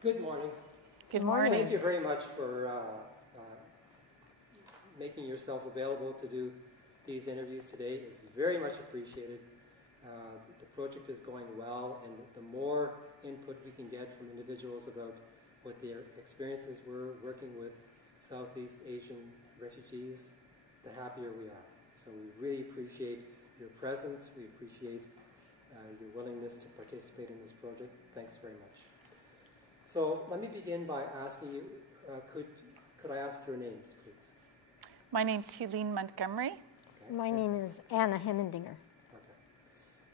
Good morning. Good morning. Thank you very much for making yourself available to do these interviews today. It's very much appreciated. The project is going well, and the more input we can get from individuals about what their experiences were working with Southeast Asian refugees, the happier we are. So we really appreciate your presence. We appreciate your willingness to participate in this project. Thanks very much. So let me begin by asking you, could I ask your names, please? My name's Hulene Montgomery. Okay. My name is Anna Hemmendinger.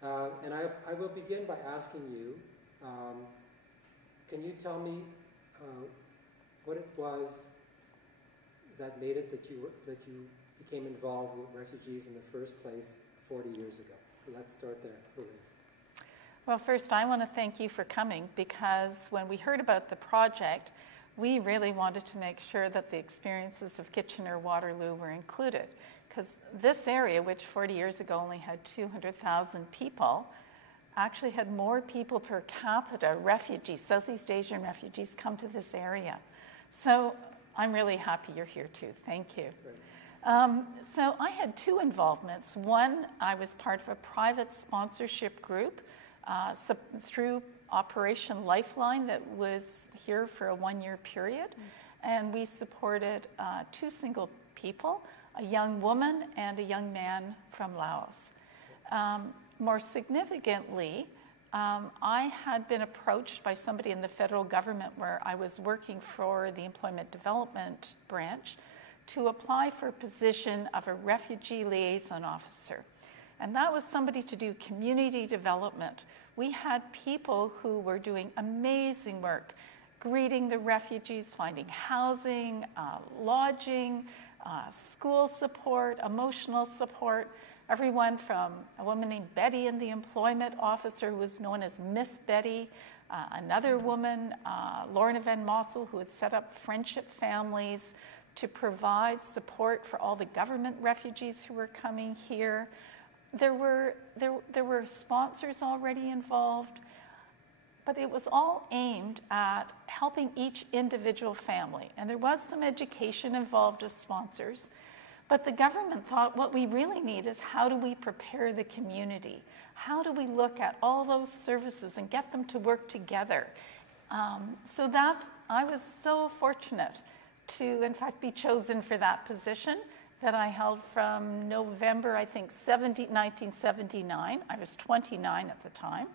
Okay. And I will begin by asking you, can you tell me what it was that made it that you became involved with refugees in the first place 40 years ago? Let's start there, Hulene. Well, first, I want to thank you for coming, because when we heard about the project, we really wanted to make sure that the experiences of Kitchener-Waterloo were included, because this area, which 40 years ago only had 200,000 people, actually had more people per capita, refugees, Southeast Asian refugees, come to this area. So I'm really happy you're here too. Thank you. So I had two involvements. One, I was part of a private sponsorship group through Operation Lifeline that was here for a one-year period. And we supported two single people, a young woman and a young man from Laos. More significantly, I had been approached by somebody in the federal government where I was working for the Employment Development Branch to apply for a position of a refugee liaison officer. And that was somebody to do community development. We had people who were doing amazing work, greeting the refugees, finding housing, lodging, school support, emotional support. Everyone from a woman named Betty in the employment officer who was known as Miss Betty, another woman, Lorna Van Mossel, who had set up friendship families to provide support for all the government refugees who were coming here. There were sponsors already involved, but it was all aimed at helping each individual family. And there was some education involved as sponsors, but the government thought what we really need is how do we prepare the community? How do we look at all those services and get them to work together? So that I was so fortunate to, in fact, be chosen for that position that I held from November, I think, 1979. I was 29 at the time,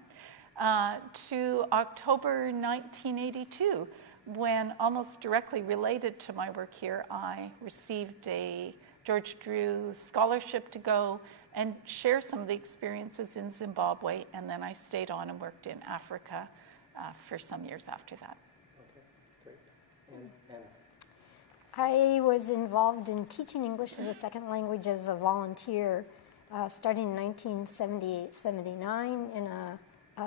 to October 1982, when, almost directly related to my work here, I received a George Drew scholarship to go and share some of the experiences in Zimbabwe, and then I stayed on and worked in Africa for some years after that. Okay, great. And Anna? I was involved in teaching English as a second language as a volunteer starting in 1978-79 in a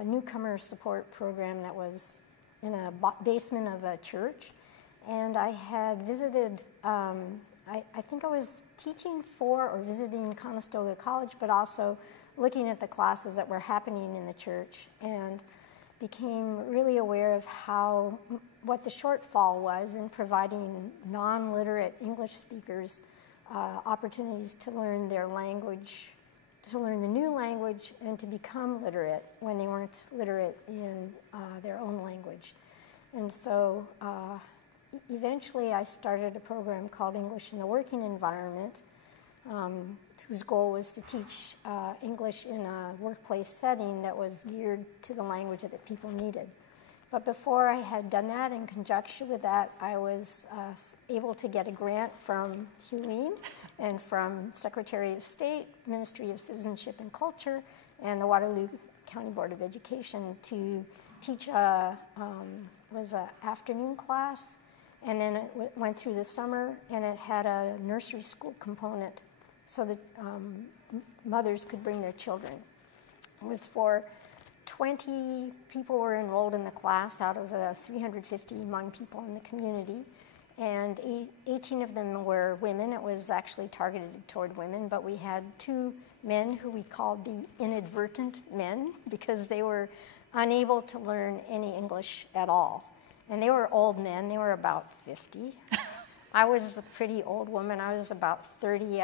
newcomer support program that was in a basement of a church. And I had visited, I think I was teaching for or visiting Conestoga College, but also looking at the classes that were happening in the church, and became really aware of what the shortfall was in providing non-literate English speakers opportunities to learn their language, to learn the new language, and to become literate when they weren't literate in their own language. And so eventually I started a program called English in the Working Environment, whose goal was to teach English in a workplace setting that was geared to the language that people needed. But before I had done that, in conjunction with that, I was able to get a grant from Hulene and from Secretary of State, Ministry of Citizenship and Culture, and the Waterloo County Board of Education to teach was an afternoon class, and then it went through the summer, and it had a nursery school component so that mothers could bring their children. It was for 20 people were enrolled in the class out of the 350 Hmong people in the community, and 18 of them were women. It was actually targeted toward women, but we had 2 men who we called the inadvertent men because they were unable to learn any English at all. And they were old men. They were about 50. I was a pretty old woman. I was about 30.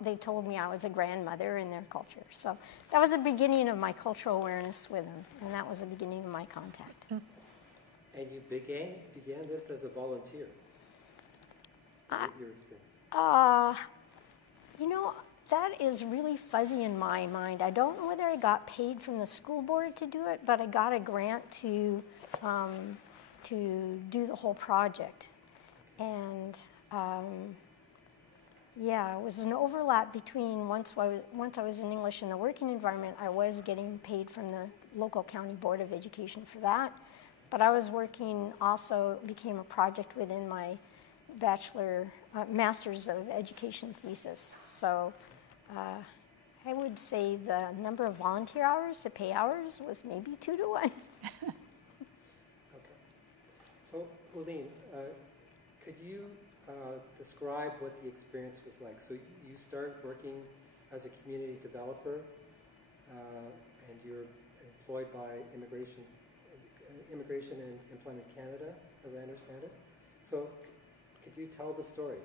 They told me I was a grandmother in their culture. So that was the beginning of my cultural awareness with them, and that was the beginning of my contact. And you began this as a volunteer. Your experience. That is really fuzzy in my mind. I don't know whether I got paid from the school board to do it, but I got a grant to do the whole project. And it was an overlap between once I was in English in the working environment, I was getting paid from the local county board of education for that. But I was working also, became a project within my master's of education thesis. So I would say the number of volunteer hours to pay hours was maybe 2 to 1. Okay. So, Hulene, could you describe what the experience was like? So you started working as a community developer, and you're employed by Immigration and Employment Canada, as I understand it. So could you tell the story?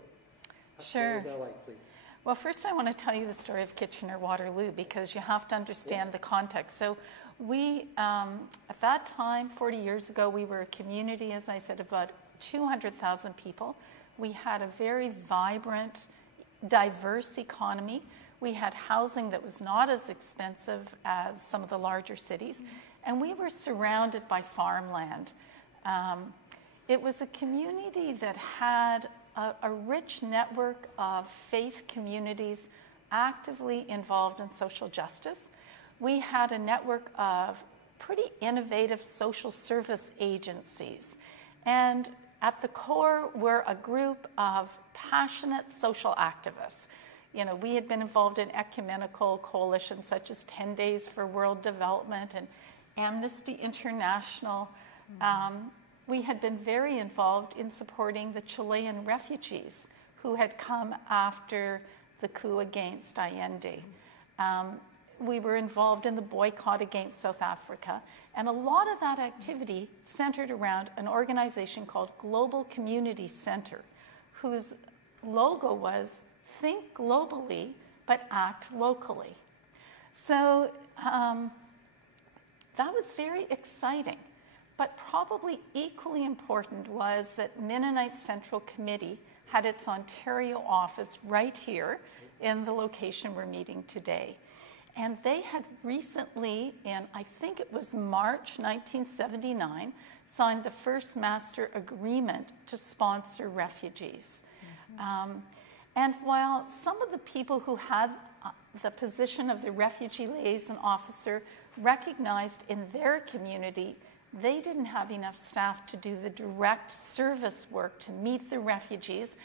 Sure. What was that like, please? Well, first I want to tell you the story of Kitchener-Waterloo because you have to understand the context. So we, at that time, 40 years ago, we were a community, as I said, about 200,000 people. We had a very vibrant, diverse economy. We had housing that was not as expensive as some of the larger cities, and we were surrounded by farmland. It was a community that had a rich network of faith communities actively involved in social justice. We had a network of pretty innovative social service agencies. And at the core were a group of passionate social activists. You know, we had been involved in ecumenical coalitions such as 10 Days for World Development and Amnesty International. We had been very involved in supporting the Chilean refugees who had come after the coup against Allende. We were involved in the boycott against South Africa, and a lot of that activity centered around an organization called Global Community Center, whose logo was think globally, but act locally. So that was very exciting. But probably equally important was that Mennonite Central Committee had its Ontario office right here in the location we're meeting today. And they had recently, in I think it was March 1979, signed the first master agreement to sponsor refugees. And while some of the people who had the position of the refugee liaison officer recognized in their community they didn't have enough staff to do the direct service work to meet the refugees,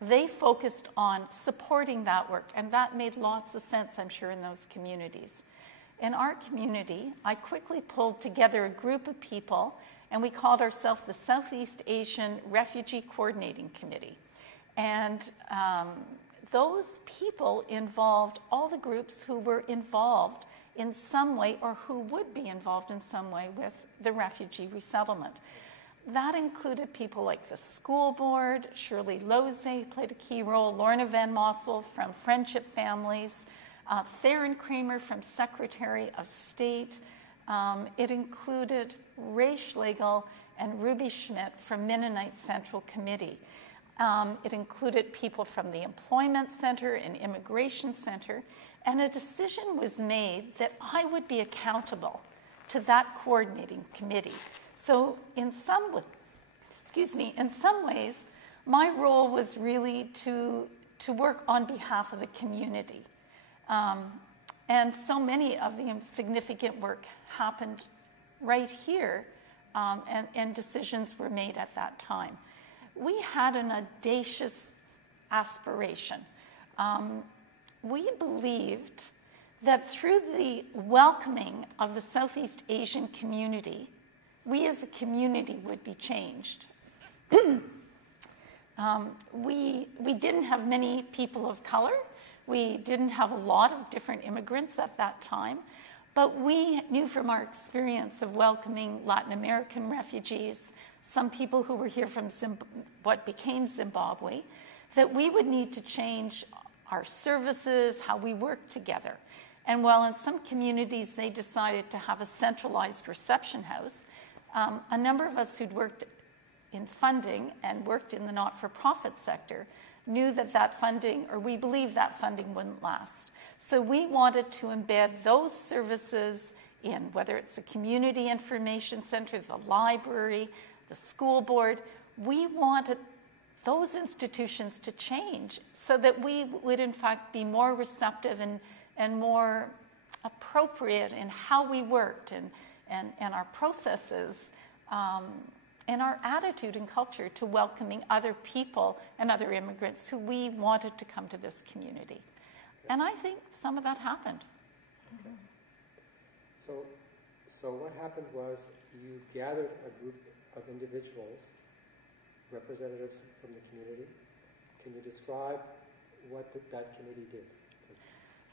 they focused on supporting that work, and that made lots of sense, I'm sure, in those communities. In our community, I quickly pulled together a group of people, and we called ourselves the Southeast Asian Refugee Coordinating Committee. And those people involved all the groups who were involved in some way or who would be involved in some way with the refugee resettlement. That included people like the school board, Shirley Lose played a key role, Lorna Van Mossel from Friendship Families, Theron Kramer from Secretary of State. It included Ray Schlegel and Ruby Schmidt from Mennonite Central Committee. It included people from the Employment Center and Immigration Center, and a decision was made that I would be accountable to that coordinating committee. So in some ways, my role was really to work on behalf of the community. And so many of the significant work happened right here, and decisions were made at that time. We had an audacious aspiration. We believed that through the welcoming of the Southeast Asian community, we as a community would be changed. We didn't have many people of color. We didn't have a lot of different immigrants at that time. But we knew from our experience of welcoming Latin American refugees, some people who were here from what became Zimbabwe, that we would need to change our services, how we work together. And while in some communities they decided to have a centralized reception house, a number of us who'd worked in funding and worked in the not-for-profit sector knew that that funding, or we believed that funding wouldn't last. So we wanted to embed those services in, whether it's a community information center, the library, the school board. We wanted those institutions to change so that we would in fact be more receptive and more appropriate in how we worked and our processes and our attitude and culture to welcoming other people and other immigrants who we wanted to come to this community. And I think some of that happened. Okay. So what happened was you gathered a group of individuals, representatives from the community. Can you describe what that committee did?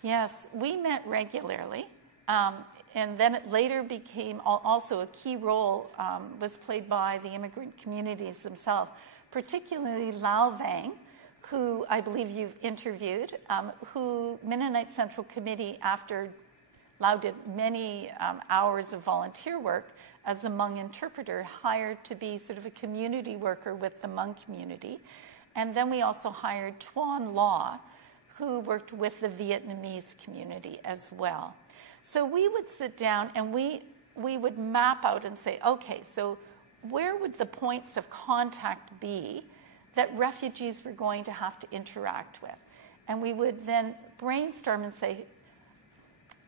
Yes, we met regularly, and then it later became also a key role was played by the immigrant communities themselves, particularly Lao Vang, who I believe you've interviewed, who Mennonite Central Committee, after Lao did many hours of volunteer work as a Hmong interpreter, hired to be sort of a community worker with the Hmong community. And then we also hired Tuan Law, who worked with the Vietnamese community as well. So we would sit down and we would map out and say, okay, so where would the points of contact be that refugees were going to have to interact with? And we would then brainstorm and say,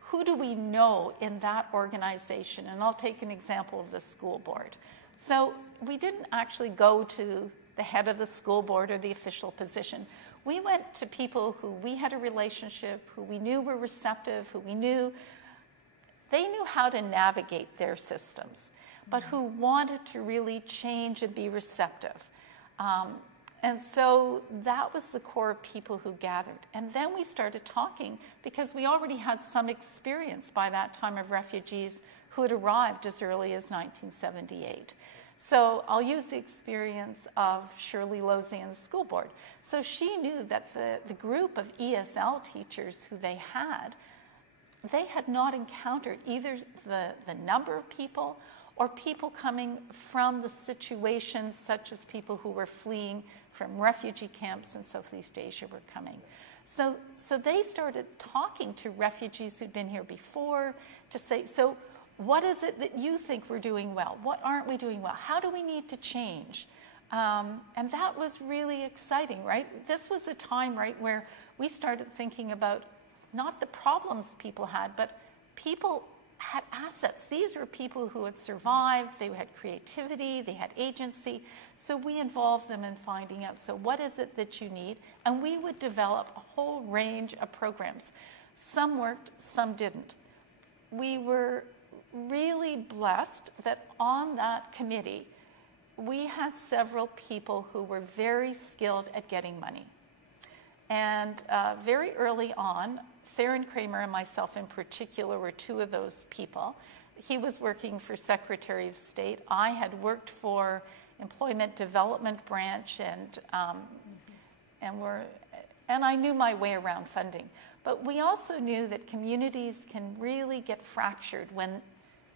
who do we know in that organization? And I'll take an example of the school board. So we didn't actually go to the head of the school board or the official position. We went to people who we had a relationship, who we knew were receptive, who we knew they knew how to navigate their systems, but who wanted to really change and be receptive. And so that was the core of people who gathered. And then we started talking because we already had some experience by that time of refugees who had arrived as early as 1978. So I'll use the experience of Shirley Losey and the school board. So she knew that the group of ESL teachers who they had not encountered either the number of people or people coming from the situations such as people who were fleeing from refugee camps in Southeast Asia were coming. So they started talking to refugees who'd been here before to say, so what is it that you think we're doing well? What aren't we doing well? How do we need to change? And that was really exciting, right? This was a time, right, where we started thinking about not the problems people had, but people had assets. These were people who had survived, they had creativity, they had agency. So we involved them in finding out, so what is it that you need? And we would develop a whole range of programs. Some worked, some didn't. We were really blessed that on that committee, we had several people who were very skilled at getting money. And very early on, Theron Kramer and myself in particular were two of those people. He was working for Secretary of State. I had worked for Employment Development Branch, and I knew my way around funding. But we also knew that communities can really get fractured when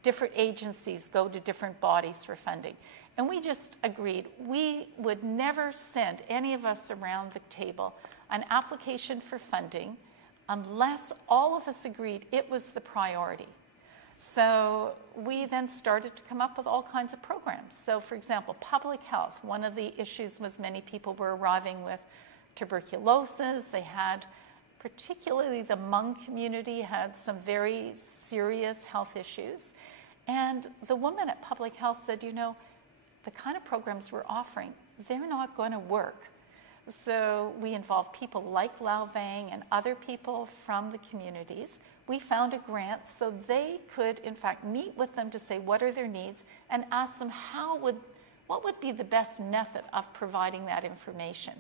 different agencies go to different bodies for funding. And we just agreed we would never send any of us around the table an application for funding unless all of us agreed it was the priority. So we then started to come up with all kinds of programs. So for example, public health, one of the issues was many people were arriving with tuberculosis. They had, particularly the Hmong community, had some very serious health issues. And the woman at public health said, you know, the kind of programs we're offering, they're not going to work. So we involved people like Lao Vang and other people from the communities. We found a grant so they could, in fact, meet with them to say what are their needs and ask them what would be the best method of providing that information.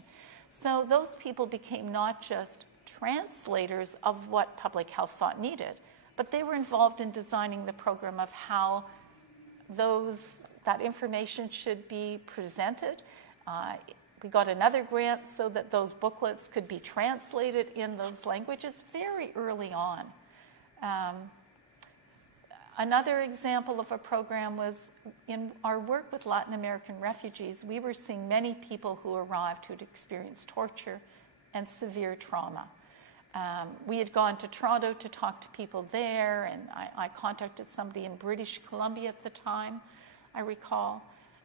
So those people became not just translators of what public health thought needed, but they were involved in designing the program of how that information should be presented. We got another grant so that those booklets could be translated in those languages very early on. Another example of a program was in our work with Latin American refugees. We were seeing many people who arrived who had experienced torture and severe trauma. We had gone to Toronto to talk to people there, and I contacted somebody in British Columbia at the time, I recall.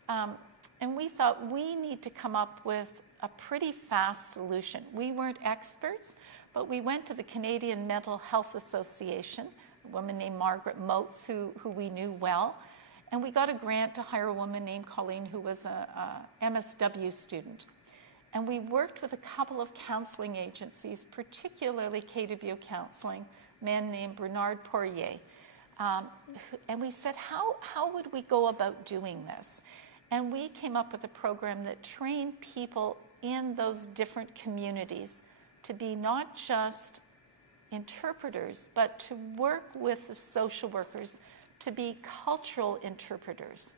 And we thought we need to come up with a pretty fast solution. We weren't experts, but we went to the Canadian Mental Health Association, a woman named Margaret Moats, who we knew well, and we got a grant to hire a woman named Colleen, who was a MSW student. And we worked with a couple of counseling agencies, particularly KW Counseling, a man named Bernard Poirier. And we said, how would we go about doing this? And we came up with a program that trained people in those different communities to be not just interpreters, but to work with the social workers to be cultural interpreters.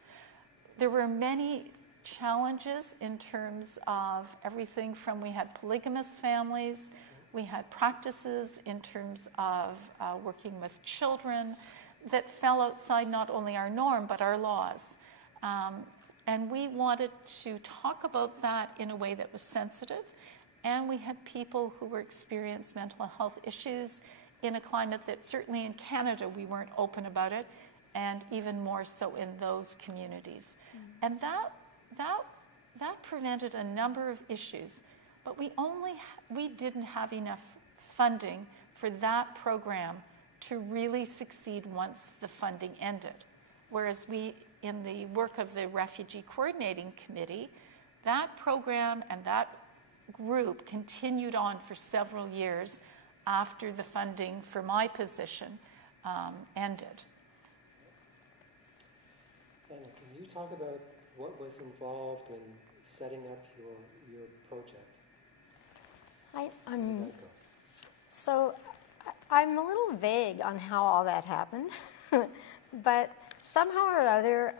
There were many challenges in terms of everything from we had polygamous families, we had practices in terms of working with children that fell outside not only our norm but our laws. And we wanted to talk about that in a way that was sensitive. And we had people who were experienced mental health issues in a climate that certainly in Canada we weren't open about it, and even more so in those communities. Mm-hmm. And that prevented a number of issues, but we didn't have enough funding for that program to really succeed once the funding ended. Whereas in the work of the Refugee Coordinating Committee, that program and that group continued on for several years after the funding for my position ended. Anna, can you talk about what was involved in setting up your project? I'm a little vague on how all that happened, but somehow or other,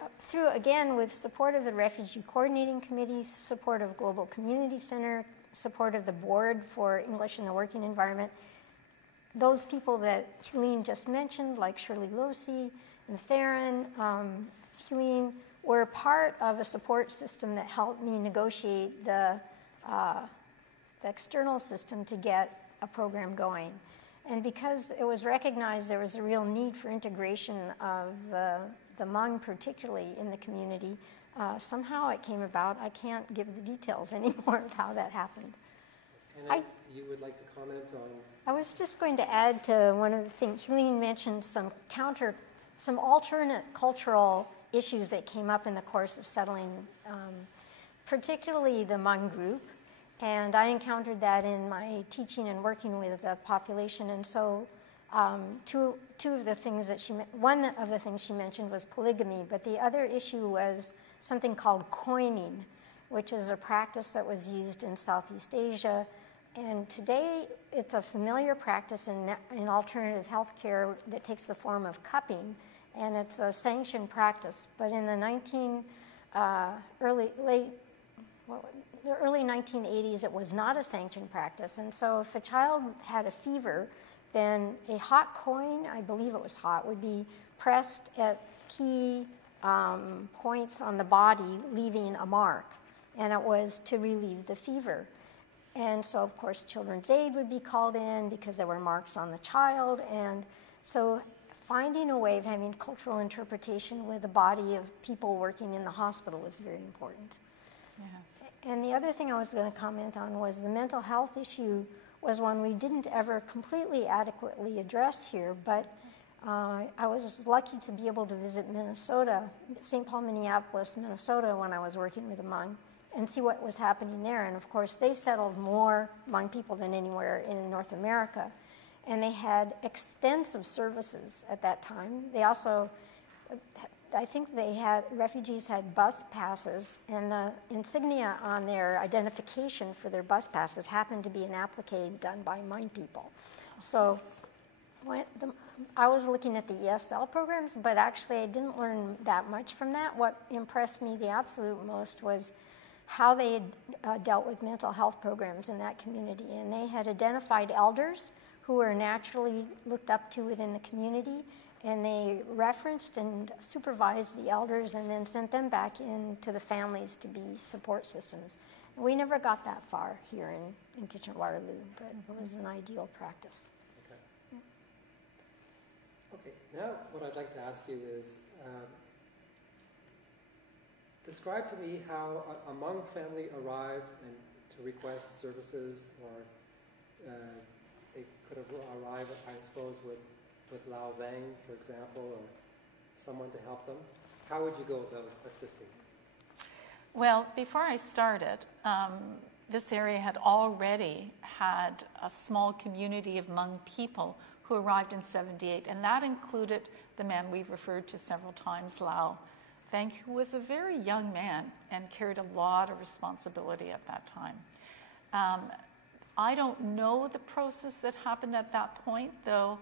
with support of the Refugee Coordinating Committee, support of Global Community Center, support of the Board for English in the Working Environment, those people that Hulene just mentioned, like Shirley Losey and Theron, Hulene, were part of a support system that helped me negotiate the external system to get a program going. And because it was recognized there was a real need for integration of the Hmong, particularly in the community, somehow it came about. I can't give the details anymore of how that happened. And you would like to comment on? I was just going to add to one of the things. Hulene mentioned some alternate cultural issues that came up in the course of settling, particularly the Hmong group. And I encountered that in my teaching and working with the population. And so one of the things she mentioned was polygamy, but the other issue was something called coining, which is a practice that was used in Southeast Asia. And today it's a familiar practice in alternative health care that takes the form of cupping, and it's a sanctioned practice. But in the early 1980s, it was not a sanctioned practice. And so if a child had a fever, then a hot coin, I believe it was hot, would be pressed at key points on the body, leaving a mark. And it was to relieve the fever. And so, of course, Children's Aid would be called in because there were marks on the child. And so finding a way of having cultural interpretation with a body of people working in the hospital was very important. Yeah. And the other thing I was going to comment on was the mental health issue was one we didn't ever completely adequately address here, but I was lucky to be able to visit Minnesota, St. Paul, Minneapolis, Minnesota, when I was working with the Hmong, and see what was happening there. And of course, they settled more Hmong people than anywhere in North America. And they had extensive services at that time. They also, I think refugees had bus passes, and the insignia on their identification for their bus passes happened to be an applique done by Hmong people. So I was looking at the ESL programs, but actually I didn't learn that much from that. What impressed me the absolute most was how they had dealt with mental health programs in that community. And they had identified elders who were naturally looked up to within the community, and they referenced and supervised the elders and then sent them back into the families to be support systems. We never got that far here in Kitchener-Waterloo, but it was an ideal practice. Okay, now what I'd like to ask you is, describe to me how a Hmong family arrives and to request services, or they could have arrived, I suppose, with Lao Vang, for example, or someone to help them. How would you go about assisting? Well, before I started, this area had already had a small community of Hmong people who arrived in 78, and that included the man we've referred to several times, Lao Vang, who was a very young man and carried a lot of responsibility at that time. I don't know the process that happened at that point, though,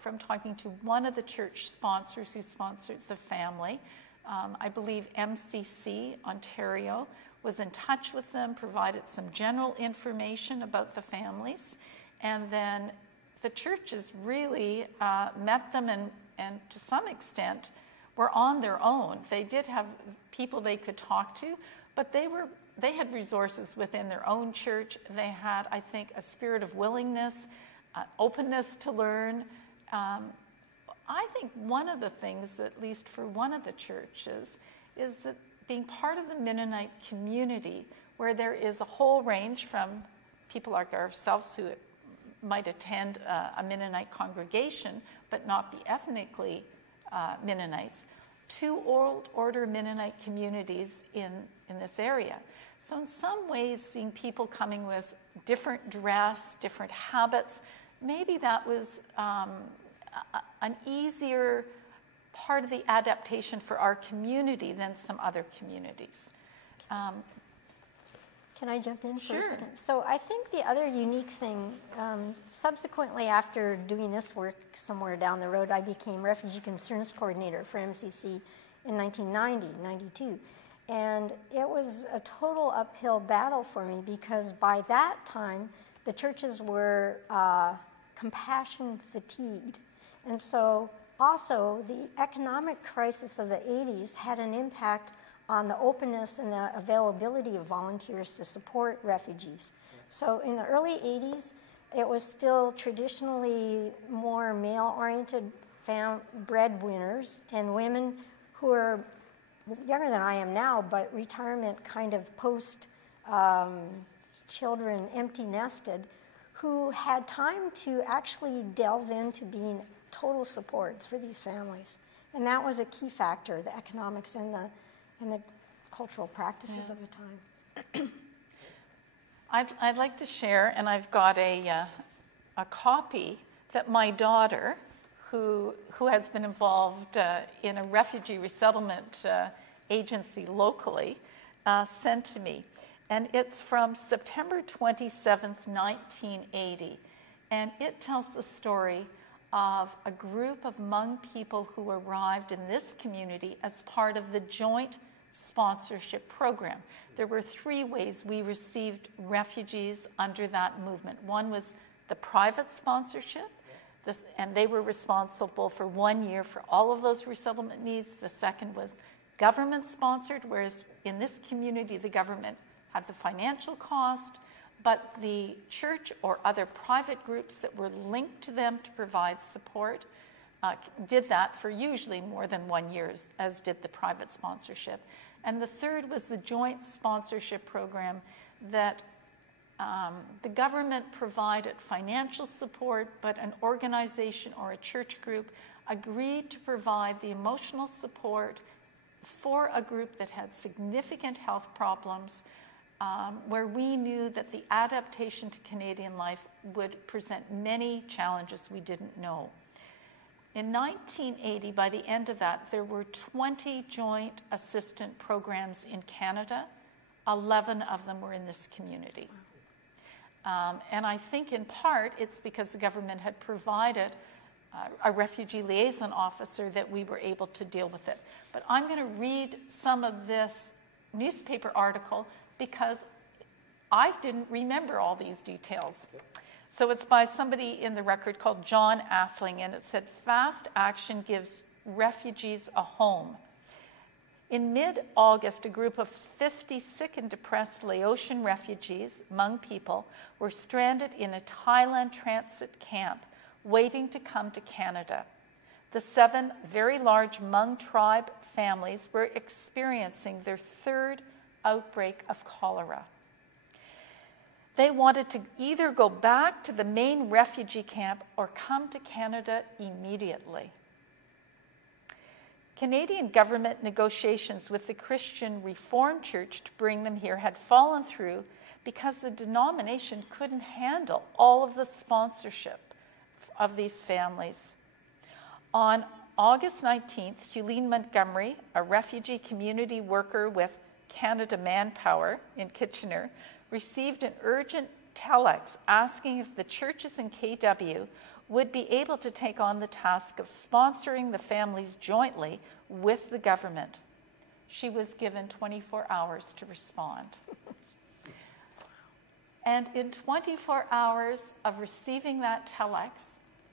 from talking to one of the church sponsors who sponsored the family. I believe MCC Ontario was in touch with them, provided some general information about the families, and then the churches really met them and to some extent were on their own. They did have people they could talk to, but they had resources within their own church. They had, I think, a spirit of willingness, openness to learn. I think one of the things, at least for one of the churches, is that being part of the Mennonite community, where there is a whole range from people like ourselves who might attend a Mennonite congregation but not be ethnically Mennonites, to old order Mennonite communities in this area. So in some ways, seeing people coming with different dress, different habits, maybe that was an easier part of the adaptation for our community than some other communities. Can I jump in for Sure. a second? So I think the other unique thing, subsequently after doing this work somewhere down the road, I became Refugee Concerns Coordinator for MCC in 1990, 92. And it was a total uphill battle for me because by that time, the churches were compassion fatigued. And so also the economic crisis of the 80s had an impact on the openness and the availability of volunteers to support refugees. So in the early 80s, it was still traditionally more male-oriented breadwinners and women who are younger than I am now, but retirement kind of post-children empty nested, who had time to actually delve into being total supports for these families. And that was a key factor, the economics and the cultural practices of the time. I'd like to share, and I've got a copy that my daughter, who has been involved in a refugee resettlement agency locally, sent to me. And it's from September 27th, 1980. And it tells the story of a group of Hmong people who arrived in this community as part of the joint sponsorship program. There were 3 ways we received refugees under that movement. One was the private sponsorship, and they were responsible for 1 year for all of those resettlement needs. The second was government-sponsored, whereas in this community, the government had the financial cost, but the church or other private groups that were linked to them to provide support did that for usually more than 1 year, as did the private sponsorship. And the third was the joint sponsorship program that the government provided financial support, but an organization or a church group agreed to provide the emotional support for a group that had significant health problems, where we knew that the adaptation to Canadian life would present many challenges we didn't know. In 1980, by the end of that, there were 20 joint assistant programs in Canada. 11 of them were in this community. And I think in part it's because the government had provided a refugee liaison officer that we were able to deal with it. But I'm going to read some of this newspaper article because I didn't remember all these details. So it's by somebody in the record called John Asling, and it said, "Fast action gives refugees a home." In mid-August, a group of 50 sick and depressed Laotian refugees, Hmong people, were stranded in a Thailand transit camp, waiting to come to Canada. The 7 very large Hmong tribe families were experiencing their 3rd outbreak of cholera. They wanted to either go back to the main refugee camp or come to Canada immediately. Canadian government negotiations with the Christian Reformed Church to bring them here had fallen through because the denomination couldn't handle all of the sponsorship of these families. On August 19th, Hulene Montgomery, a refugee community worker with Canada Manpower in Kitchener, received an urgent telex asking if the churches in KW would be able to take on the task of sponsoring the families jointly with the government. She was given 24 hours to respond. And in 24 hours of receiving that telex,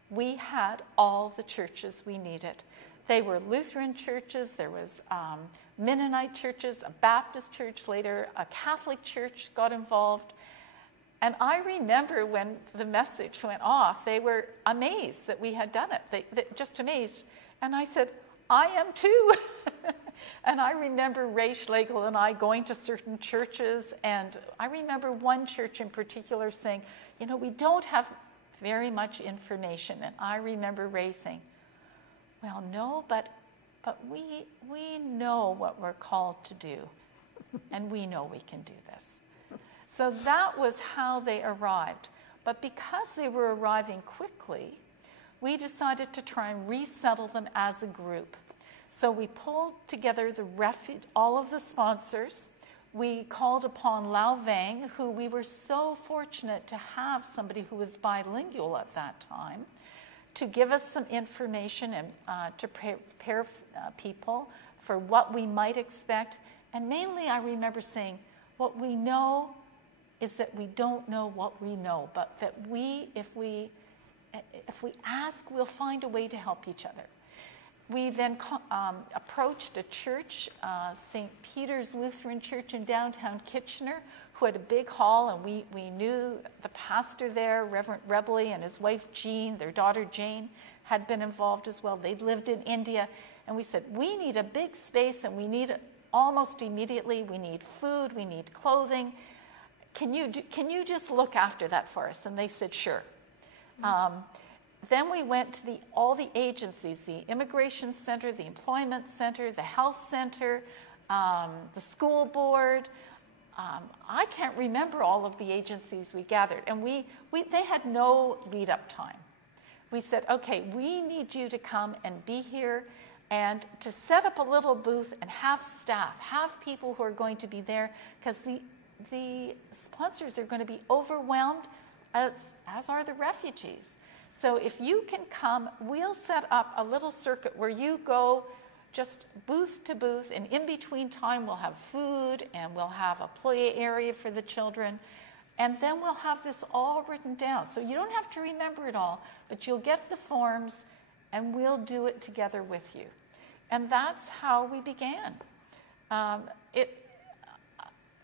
we had all the churches we needed. They were Lutheran churches, there was Mennonite churches, a Baptist church later, a Catholic church got involved. And I remember when the message went off, they were amazed that we had done it. They just amazed. And I said, I am too. And I remember Ray Schlegel and I going to certain churches. And I remember one church in particular saying, you know, we don't have very much information. And I remember Ray saying, well, no, but we know what we're called to do. And we know we can do this. So that was how they arrived. But because they were arriving quickly, we decided to try and resettle them as a group. So we pulled together all of the sponsors. We called upon Lao Vang, who we were so fortunate to have somebody who was bilingual at that time, to give us some information and to prepare people for what we might expect. And mainly I remember saying, what we know is that we don't know what we know, but that if we ask, we'll find a way to help each other. We then approached a church, St. Peter's Lutheran Church in downtown Kitchener, who had a big hall, and we knew the pastor there, Reverend Rebeley, and his wife Jean, their daughter Jane, had been involved as well. They'd lived in India, and we said, we need a big space, and we need it almost immediately. We need food, we need clothing. Can you just look after that for us? And they said, sure. Then we went to all the agencies, the Immigration Center, the Employment Center, the Health Center, the school board. I can't remember all of the agencies we gathered. And they had no lead-up time. We said, okay, we need you to come and be here and to set up a little booth and have staff, have people who are going to be there, because the sponsors are going to be overwhelmed, as are the refugees. So if you can come, we'll set up a little circuit where you go just booth to booth, and in between time we'll have food and we'll have a play area for the children, and then we'll have this all written down. So you don't have to remember it all, but you'll get the forms and we'll do it together with you. And that's how we began.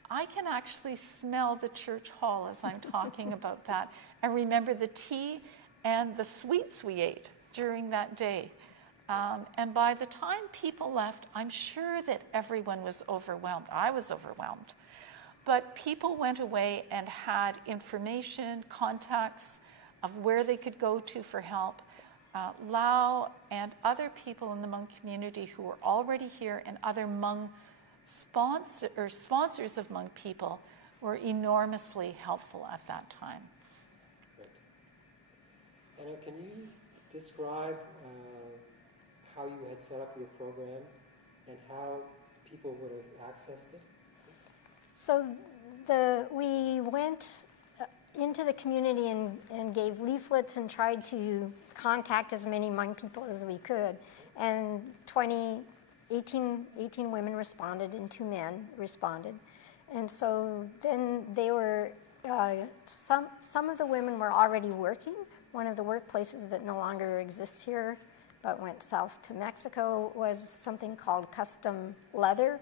I can actually smell the church hall as I'm talking about that. I remember the tea and the sweets we ate during that day. And by the time people left, I'm sure that everyone was overwhelmed. I was overwhelmed. But people went away and had information, contacts of where they could go to for help. Lao and other people in the Hmong community who were already here and other Hmong sponsors of Hmong people were enormously helpful at that time. Great. Anna, can you describe how you had set up your program and how people would have accessed it? So we went into the community and gave leaflets and tried to contact as many Hmong people as we could. And 18 women responded and 2 men responded. And so then they were, some of the women were already working. One of the workplaces that no longer exists here but went south to Mexico was something called custom leather.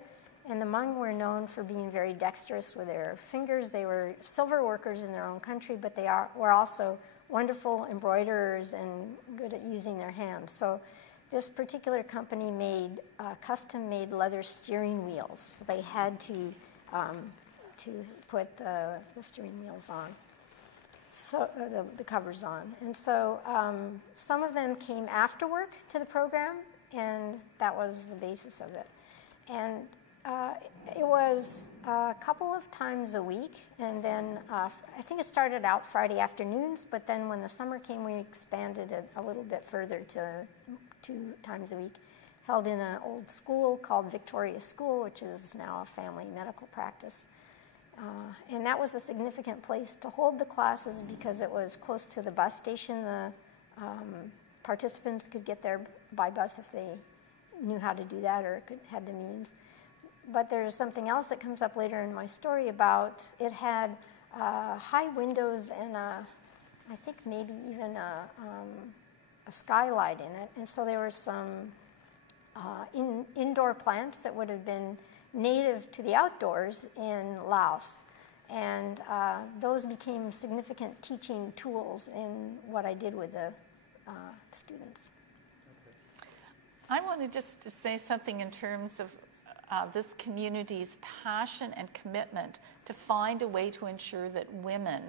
And the Hmong were known for being very dexterous with their fingers. They were silver workers in their own country, but they were also wonderful embroiderers and good at using their hands. So this particular company made custom-made leather steering wheels. So they had to put the steering wheels on, so the covers on. And so some of them came after work to the program, and that was the basis of it. And it was a couple of times a week, and then I think it started out Friday afternoons, but then when the summer came, we expanded it a little bit further to 2 times a week, held in an old school called Victoria School, which is now a family medical practice. And that was a significant place to hold the classes because it was close to the bus station. The participants could get there by bus if they knew how to do that or had the means. But there's something else that comes up later in my story about it had high windows and I think maybe even a skylight in it. And so there were some indoor plants that would have been native to the outdoors in Laos. And those became significant teaching tools in what I did with the students. I wanted just to say something in terms of this community's passion and commitment to find a way to ensure that women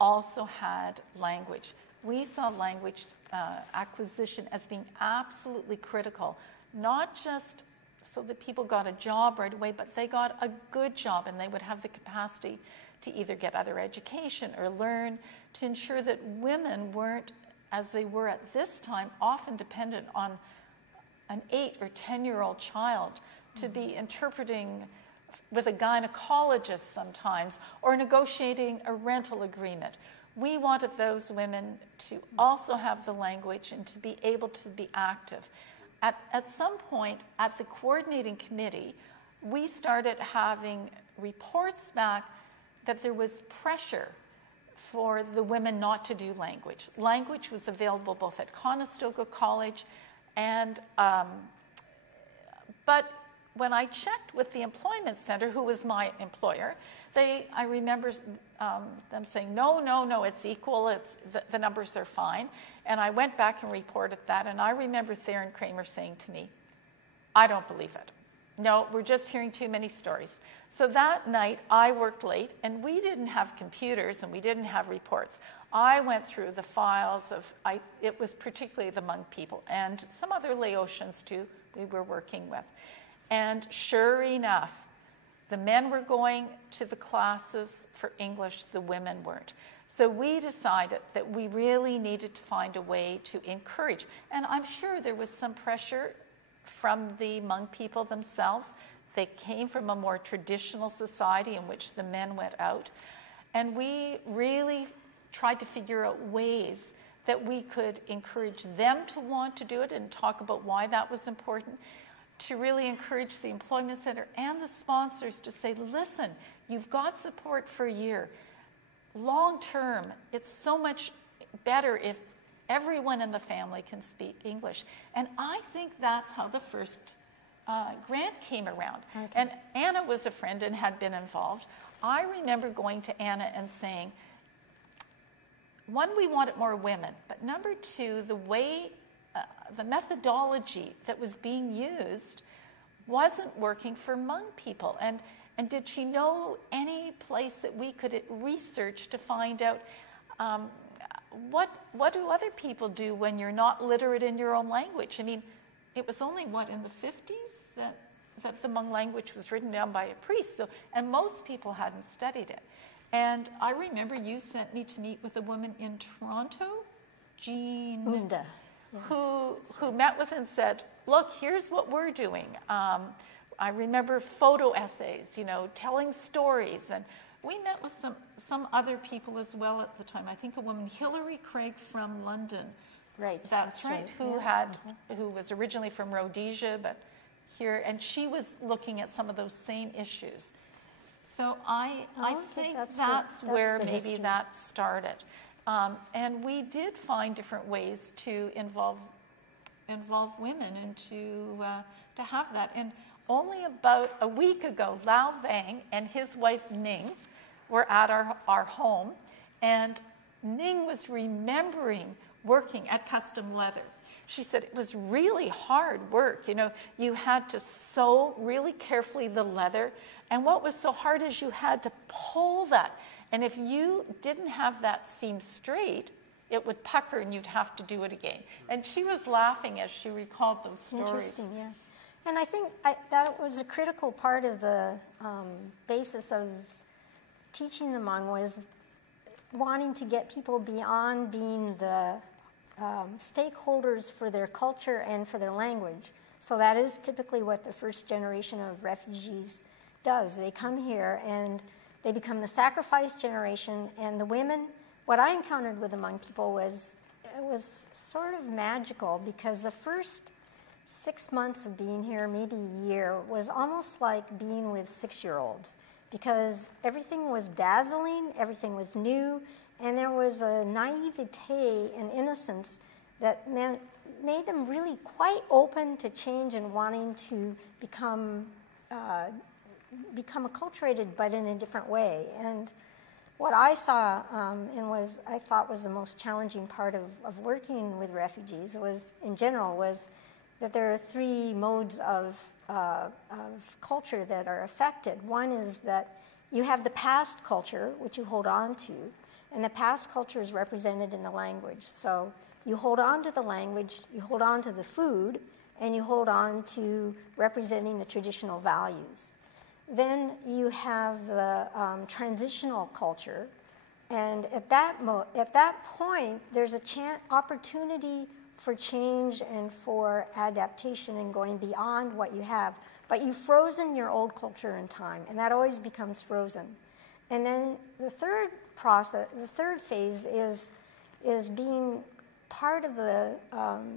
also had language. We saw language acquisition as being absolutely critical, not just so that people got a job right away, but they got a good job and they would have the capacity to either get other education or learn, to ensure that women weren't, as they were at this time, often dependent on an 8 or 10-year-old child to be interpreting with a gynecologist sometimes or negotiating a rental agreement. We wanted those women to also have the language and to be able to be active. At some point, at the coordinating committee, we started having reports back that there was pressure for the women not to do language. Language was available both at Conestoga College and, but when I checked with the Employment Center, who was my employer, I remember them saying, no, it's equal, the numbers are fine. And I went back and reported that, and I remember Theron Kramer saying to me, I don't believe it. No, we're just hearing too many stories. So that night, I worked late, and we didn't have computers, and we didn't have reports. I went through the files it was particularly the Hmong people, and some other Laotians too we were working with. And sure enough, the men were going to the classes for English, the women weren't. So we decided that we really needed to find a way to encourage. And I'm sure there was some pressure from the Hmong people themselves. They came from a more traditional society in which the men went out. And we really tried to figure out ways that we could encourage them to want to do it and talk about why that was important, to really encourage the Employment Center and the sponsors to say, listen, you've got support for a year. Long term, it's so much better if everyone in the family can speak English. And I think that's how the first grant came around. Okay. And Anna was a friend and had been involved. I remember going to Anna and saying, one, we wanted more women, but number two, the way the methodology that was being used wasn't working for Hmong people. And did she know any place that we could research to find out what do other people do when you're not literate in your own language? I mean, it was only, in the 50s that the Hmong language was written down by a priest, and most people hadn't studied it. And I remember you sent me to meet with a woman in Toronto, Jean Unda. Who met with and said, look, here's what we're doing. I remember photo essays, telling stories and we met with some other people as well at the time. I think a woman, Hilary Craig from London. Right. That's right. Who was originally from Rhodesia, but here, and she was looking at some of those same issues. So I think that's where maybe history. that started. And we did find different ways to involve women and to have that. And only about a week ago, Lao Vang and his wife Ning were at our home, and Ning was remembering working at Custom Leather. She said it was really hard work. You know, you had to sew really carefully the leather, and what was so hard is you had to pull that. And if you didn't have that seam straight, it would pucker and you'd have to do it again. And she was laughing as she recalled those stories. Interesting, yeah. And I think that was a critical part of the basis of teaching the Hmong, was wanting to get people beyond being the stakeholders for their culture and for their language. So that is typically what the first generation of refugees does. They come here and they become the sacrifice generation, and the women, what I encountered with the Hmong people was, it was sort of magical, because the first 6 months of being here, maybe a year, was almost like being with 6-year-olds, because everything was dazzling, everything was new, and there was a naivete and innocence that made them really quite open to change and wanting to become acculturated, but in a different way. And what I saw I thought was the most challenging part of working with refugees was that there are 3 modes of culture that are affected. One is that you have the past culture, which you hold on to, and the past culture is represented in the language. So you hold on to the language, you hold on to the food, and you hold on to representing the traditional values. Then you have the transitional culture, and at that point, there's a opportunity for change and for adaptation and going beyond what you have. But you've frozen your old culture in time, and that always becomes frozen. And then the third phase is being part of the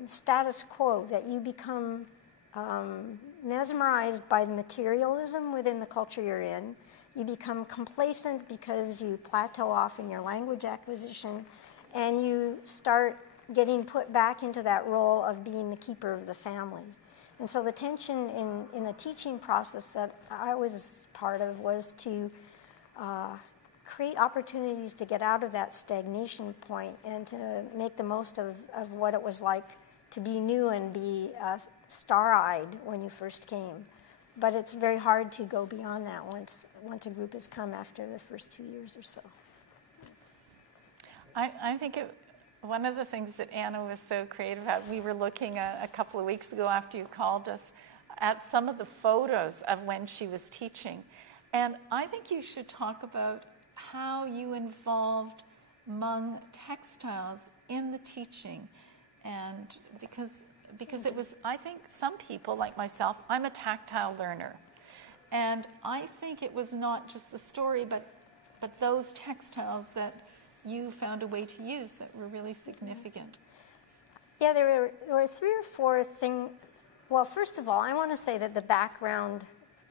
status quo, that you become mesmerized by the materialism within the culture you're in. You become complacent because you plateau off in your language acquisition, and you start getting put back into that role of being the keeper of the family. And so the tension in the teaching process that I was part of was to create opportunities to get out of that stagnation point and to make the most of what it was like to be new and be star-eyed when you first came. But it's very hard to go beyond that once a group has come after the first 2 years or so. I think one of the things that Anna was so creative at, we were looking a couple of weeks ago after you called us at some of the photos of when she was teaching. And I think you should talk about how you involved Hmong textiles in the teaching. And because it was, I think some people like myself, I'm a tactile learner. And I think it was not just the story, but those textiles that you found a way to use that were really significant. Yeah, there were 3 or 4 things. Well, first of all, I want to say that the background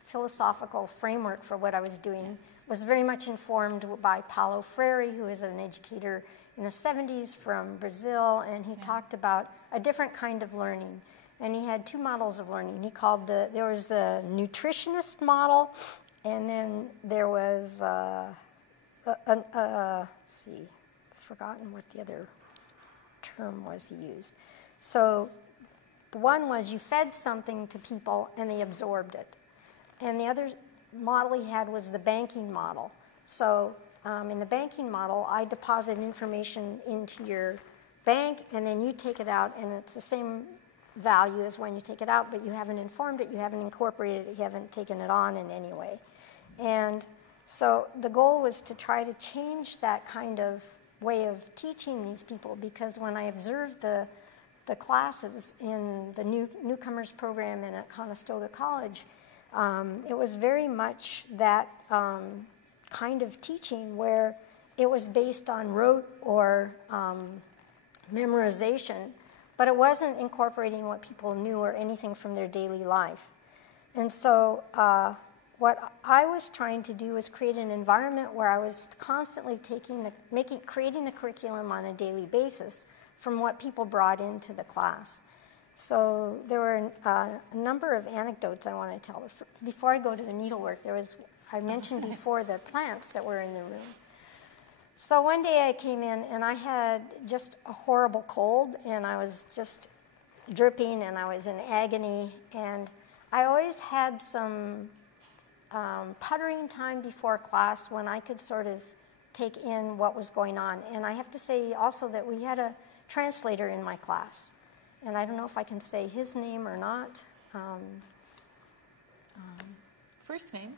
philosophical framework for what I was doing was very much informed by Paulo Freire, who is an educator in the 70s from Brazil, and he talked about a different kind of learning. And he had 2 models of learning. He called there was the nutritionist model, and then there was forgotten what the other term was he used. So the one was you fed something to people and they absorbed it. And the other model he had was the banking model. So in the banking model, I deposit information into your bank, and then you take it out, and it's the same value as when you take it out, but you haven't informed it, you haven't incorporated it, you haven't taken it on in any way. And so the goal was to try to change that kind of way of teaching these people, because when I observed the classes in the newcomers program and at Conestoga College, it was very much that kind of teaching where it was based on rote or memorization, but it wasn't incorporating what people knew or anything from their daily life. And so what I was trying to do was create an environment where I was constantly creating the curriculum on a daily basis from what people brought into the class. So there were a number of anecdotes I want to tell. Before I go to the needlework, I mentioned before the plants that were in the room. So one day I came in and I had just a horrible cold and I was just dripping and I was in agony, and I always had some puttering time before class when I could sort of take in what was going on. And I have to say also that we had a translator in my class. And I don't know if I can say his name or not. First name?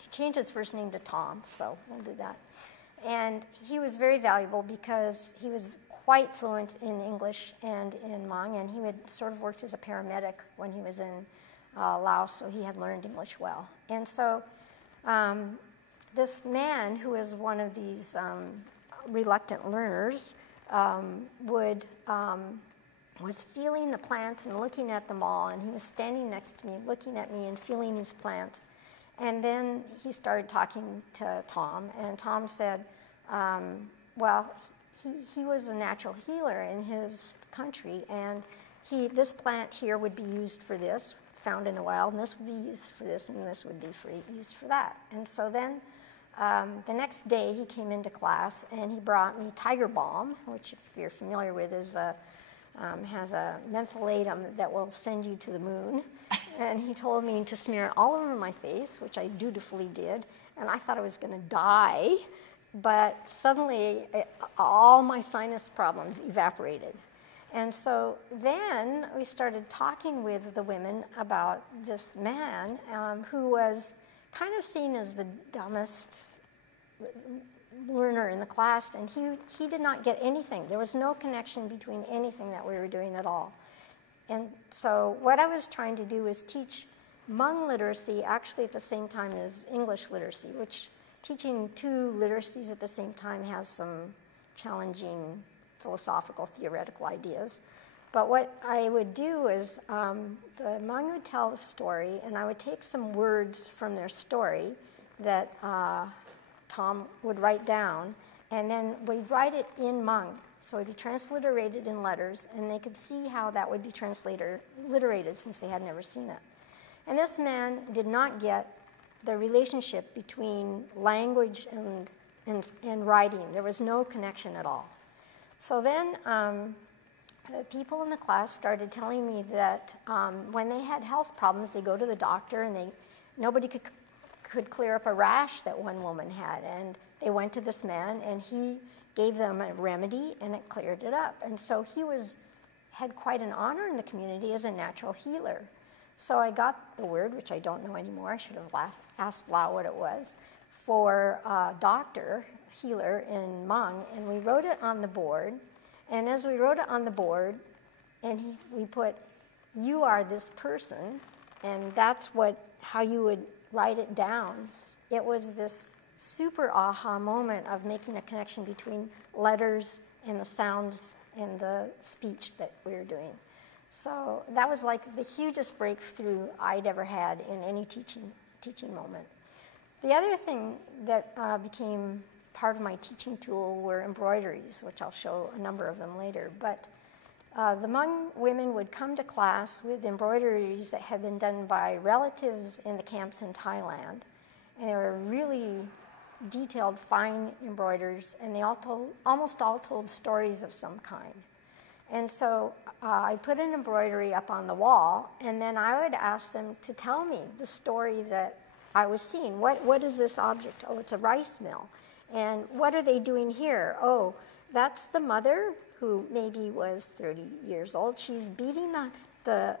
He changed his first name to Tom, so we'll do that. And he was very valuable because he was quite fluent in English and in Hmong, and he had sort of worked as a paramedic when he was in Laos, so he had learned English well. And so this man, who is one of these reluctant learners, was feeling the plants and looking at them all, and he was standing next to me, looking at me and feeling these plants. And then he started talking to Tom, and Tom said, well, he was a natural healer in his country, and this plant here would be used for this, found in the wild, and this would be used for this, and this would be used for that. And so then the next day he came into class, and he brought me Tiger Balm, which, if you're familiar with, has a mentholatum that will send you to the moon. And he told me to smear it all over my face, which I dutifully did. And I thought I was going to die. But suddenly, all my sinus problems evaporated. And so then we started talking with the women about this man who was kind of seen as the dumbest learner in the class, and he did not get anything. There was no connection between anything that we were doing at all. And so what I was trying to do is teach Hmong literacy actually at the same time as English literacy, which teaching two literacies at the same time has some challenging philosophical, theoretical ideas. But what I would do is the Hmong would tell a story, and I would take some words from their story that Tom would write down, and then we'd write it in Hmong. So it would be transliterated in letters, and they could see how that would be transliterated since they had never seen it. And this man did not get the relationship between language and writing. There was no connection at all. So then the people in the class started telling me that when they had health problems, they go to the doctor, and nobody could clear up a rash that one woman had. And they went to this man, and he gave them a remedy, and it cleared it up. And so he had quite an honor in the community as a natural healer. So I got the word, which I don't know anymore, I should have asked Lau what it was, for doctor, healer in Hmong, and we wrote it on the board. And as we wrote it on the board, and we put, "You are this person," and that's how you would write it down. It was this super aha moment of making a connection between letters and the sounds and the speech that we were doing. So that was like the hugest breakthrough I'd ever had in any teaching moment. The other thing that became part of my teaching tool were embroideries, which I'll show a number of them later. But the Hmong women would come to class with embroideries that had been done by relatives in the camps in Thailand. And they were really detailed, fine embroiders, and they almost all told stories of some kind. And so I put an embroidery up on the wall, and then I would ask them to tell me the story that I was seeing. What is this object? Oh, it's a rice mill. And what are they doing here? Oh, that's the mother who maybe was 30 years old. She's beating the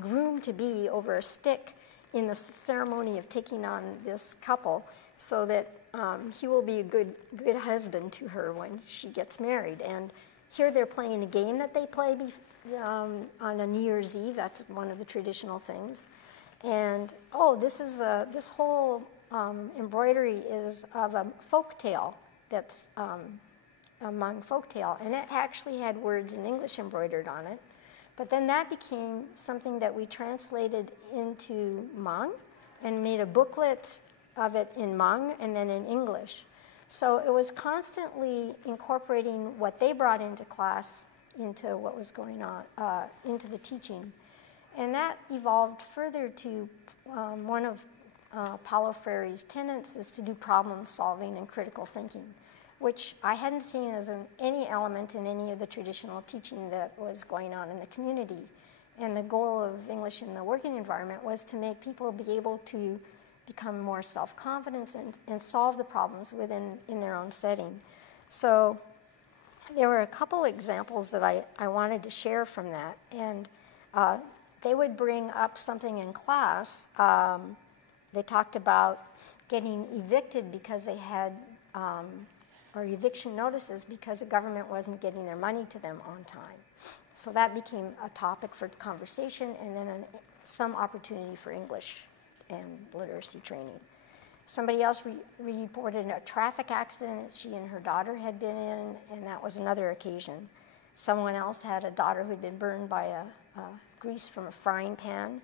groom-to-be over a stick in the ceremony of taking on this couple so that he will be a good husband to her when she gets married. And here they're playing a game that they play on a New Year's Eve. That's one of the traditional things. And this whole embroidery is of a folk tale that's a Hmong folk tale, and it actually had words in English embroidered on it. But then that became something that we translated into Hmong and made a booklet of it in Hmong and then in English. So it was constantly incorporating what they brought into class into what was going on, into the teaching. And that evolved further to one of Paulo Freire's tenets is to do problem solving and critical thinking, which I hadn't seen as any element in any of the traditional teaching that was going on in the community. And the goal of English in the working environment was to make people be able to become more self-confident and solve the problems in their own setting. So there were a couple examples that I wanted to share from that. And they would bring up something in class. They talked about getting evicted because they had, or eviction notices because the government wasn't getting their money to them on time. So that became a topic for conversation and then some opportunity for English and literacy training. Somebody else reported a traffic accident that she and her daughter had been in, and that was another occasion. Someone else had a daughter who had been burned by grease from a frying pan.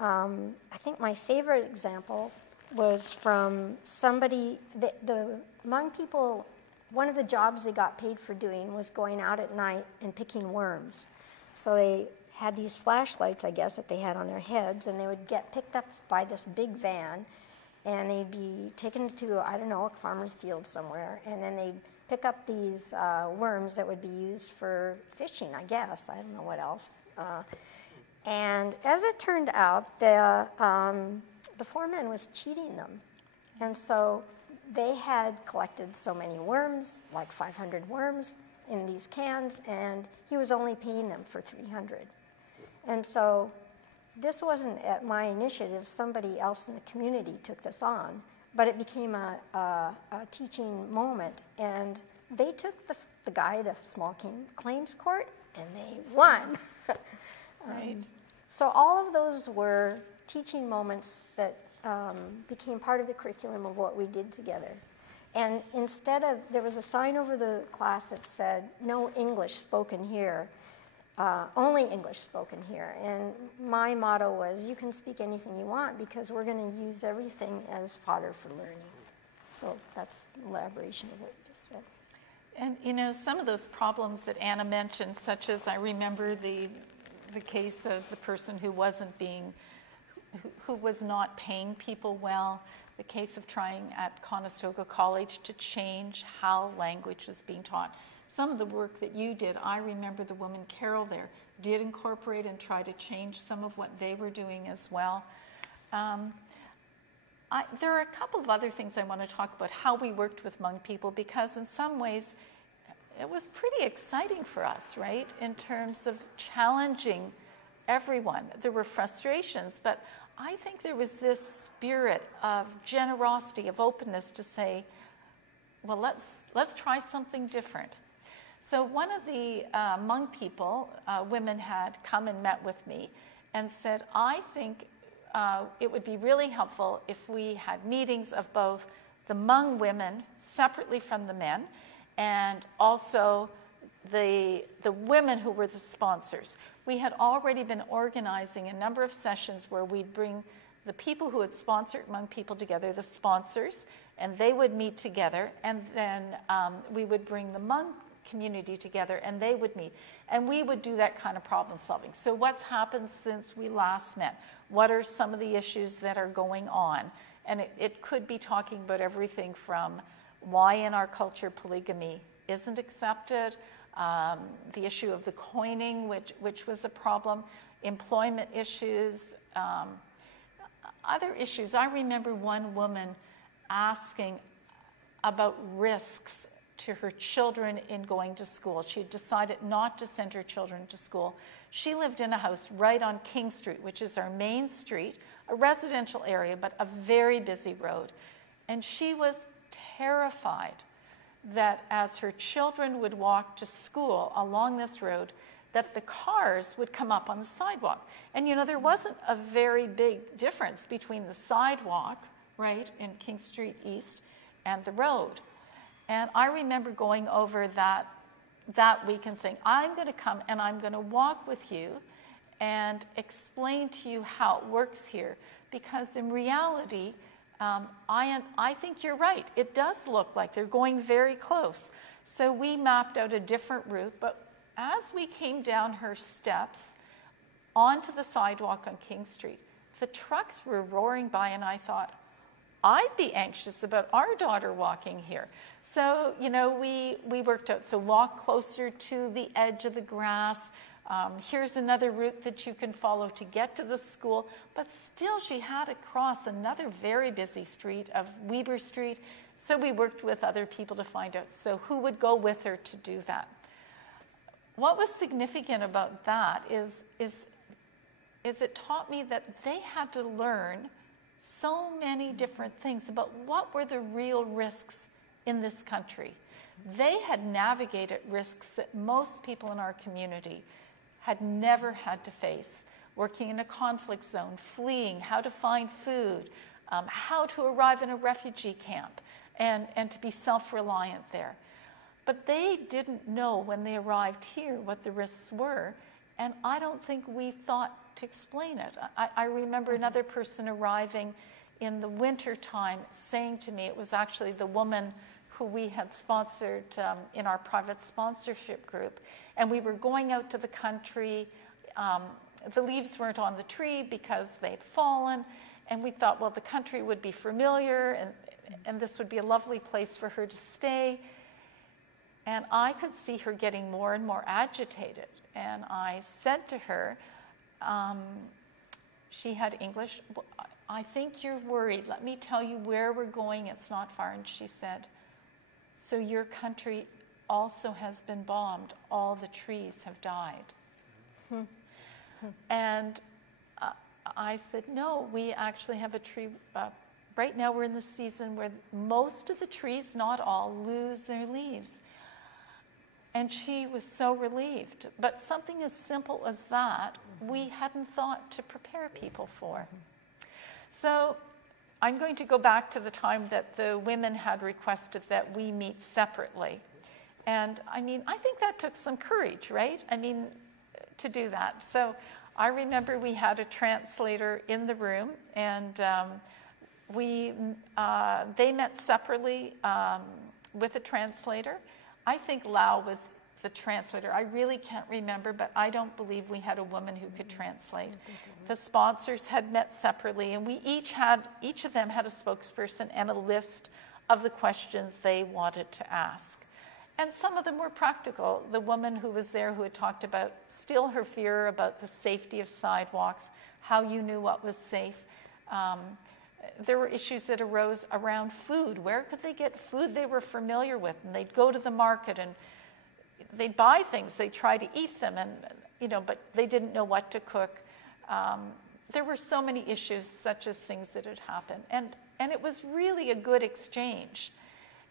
I think my favorite example was from somebody, the Hmong people, one of the jobs they got paid for doing was going out at night and picking worms. So they had these flashlights, I guess, that they had on their heads, and they would get picked up by this big van, and they'd be taken to, I don't know, a farmer's field somewhere, and then they'd pick up these worms that would be used for fishing, I guess. I don't know what else. And as it turned out, the foreman was cheating them. And so they had collected so many worms, like 500 worms in these cans, and he was only paying them for 300. And so this wasn't at my initiative. Somebody else in the community took this on, but it became a teaching moment. And they took the guy to small claims court, and they won. Right. So all of those were teaching moments that became part of the curriculum of what we did together. And instead of, there was a sign over the class that said, no English spoken here, only English spoken here. And my motto was, you can speak anything you want because we're going to use everything as fodder for learning. So that's an elaboration of what you just said. And you know, some of those problems that Anna mentioned, such as I remember the case of the person who who was not paying people well, the case of trying at Conestoga College to change how language was being taught. Some of the work that you did, I remember the woman Carol there did incorporate and try to change some of what they were doing as well. There are a couple of other things I want to talk about, how we worked with Hmong people, because in some ways it was pretty exciting for us, right, in terms of challenging everyone. There were frustrations, but I think there was this spirit of generosity, of openness to say, well, let's try something different. So one of the Hmong people, women, had come and met with me and said, I think it would be really helpful if we had meetings of both the Hmong women separately from the men, and also the women who were the sponsors. We had already been organizing a number of sessions where we'd bring the people who had sponsored Hmong people together, the sponsors, and they would meet together, and then we would bring the Hmong community together and they would meet. And we would do that kind of problem solving. So what's happened since we last met? What are some of the issues that are going on? And it could be talking about everything from why in our culture polygamy isn't accepted, the issue of the coining, which was a problem, employment issues, other issues. I remember one woman asking about risks to her children in going to school. She had decided not to send her children to school. She lived in a house right on King Street, which is our main street, a residential area, but a very busy road. And she was terrified that as her children would walk to school along this road, that the cars would come up on the sidewalk. And you know, there wasn't a very big difference between the sidewalk right, in King Street East, and the road. And I remember going over that week and saying, I'm going to come and I'm going to walk with you and explain to you how it works here. Because in reality, I think you're right. It does look like they're going very close. So we mapped out a different route, but as we came down her steps onto the sidewalk on King Street, the trucks were roaring by, and I thought, I'd be anxious about our daughter walking here. So, we worked out, so walk closer to the edge of the grass. Here's another route that you can follow to get to the school. But still, she had to cross another very busy street of Weber Street. So we worked with other people to find out, so who would go with her to do that. What was significant about that is it taught me that they had to learn so many different things about what were the real risks in this country. They had navigated risks that most people in our community had never had to face, working in a conflict zone, fleeing, how to find food, how to arrive in a refugee camp, and to be self-reliant there. But they didn't know when they arrived here what the risks were, and I don't think we thought to explain it. I remember another person arriving in the winter time saying to me, it was actually the woman who we had sponsored in our private sponsorship group, and we were going out to the country. The leaves weren't on the tree because they'd fallen, and we thought, well, the country would be familiar, and this would be a lovely place for her to stay. And I could see her getting more and more agitated, and I said to her, she had English, I think you're worried. Let me tell you where we're going. It's not far. And she said, so your country also has been bombed. All the trees have died. And I said, no, we actually have a tree. Right now we're in the season where most of the trees, not all, lose their leaves. And she was so relieved. But something as simple as that, we hadn't thought to prepare people for. So I'm going to go back to the time that the women had requested that we meet separately. And I think that took some courage, right? To do that. So I remember we had a translator in the room, and they met separately with a translator. I think Lau was the translator. I really can't remember, but I don't believe we had a woman who could translate. The sponsors had met separately, and each of them had a spokesperson and a list of the questions they wanted to ask. And some of them were practical. The woman who was there who had talked about still her fear about the safety of sidewalks, how you knew what was safe. There were issues that arose around food. Where could they get food they were familiar with? And they'd go to the market and they'd buy things. They'd try to eat them, but they didn't know what to cook. There were so many issues, such as things that had happened. And it was really a good exchange.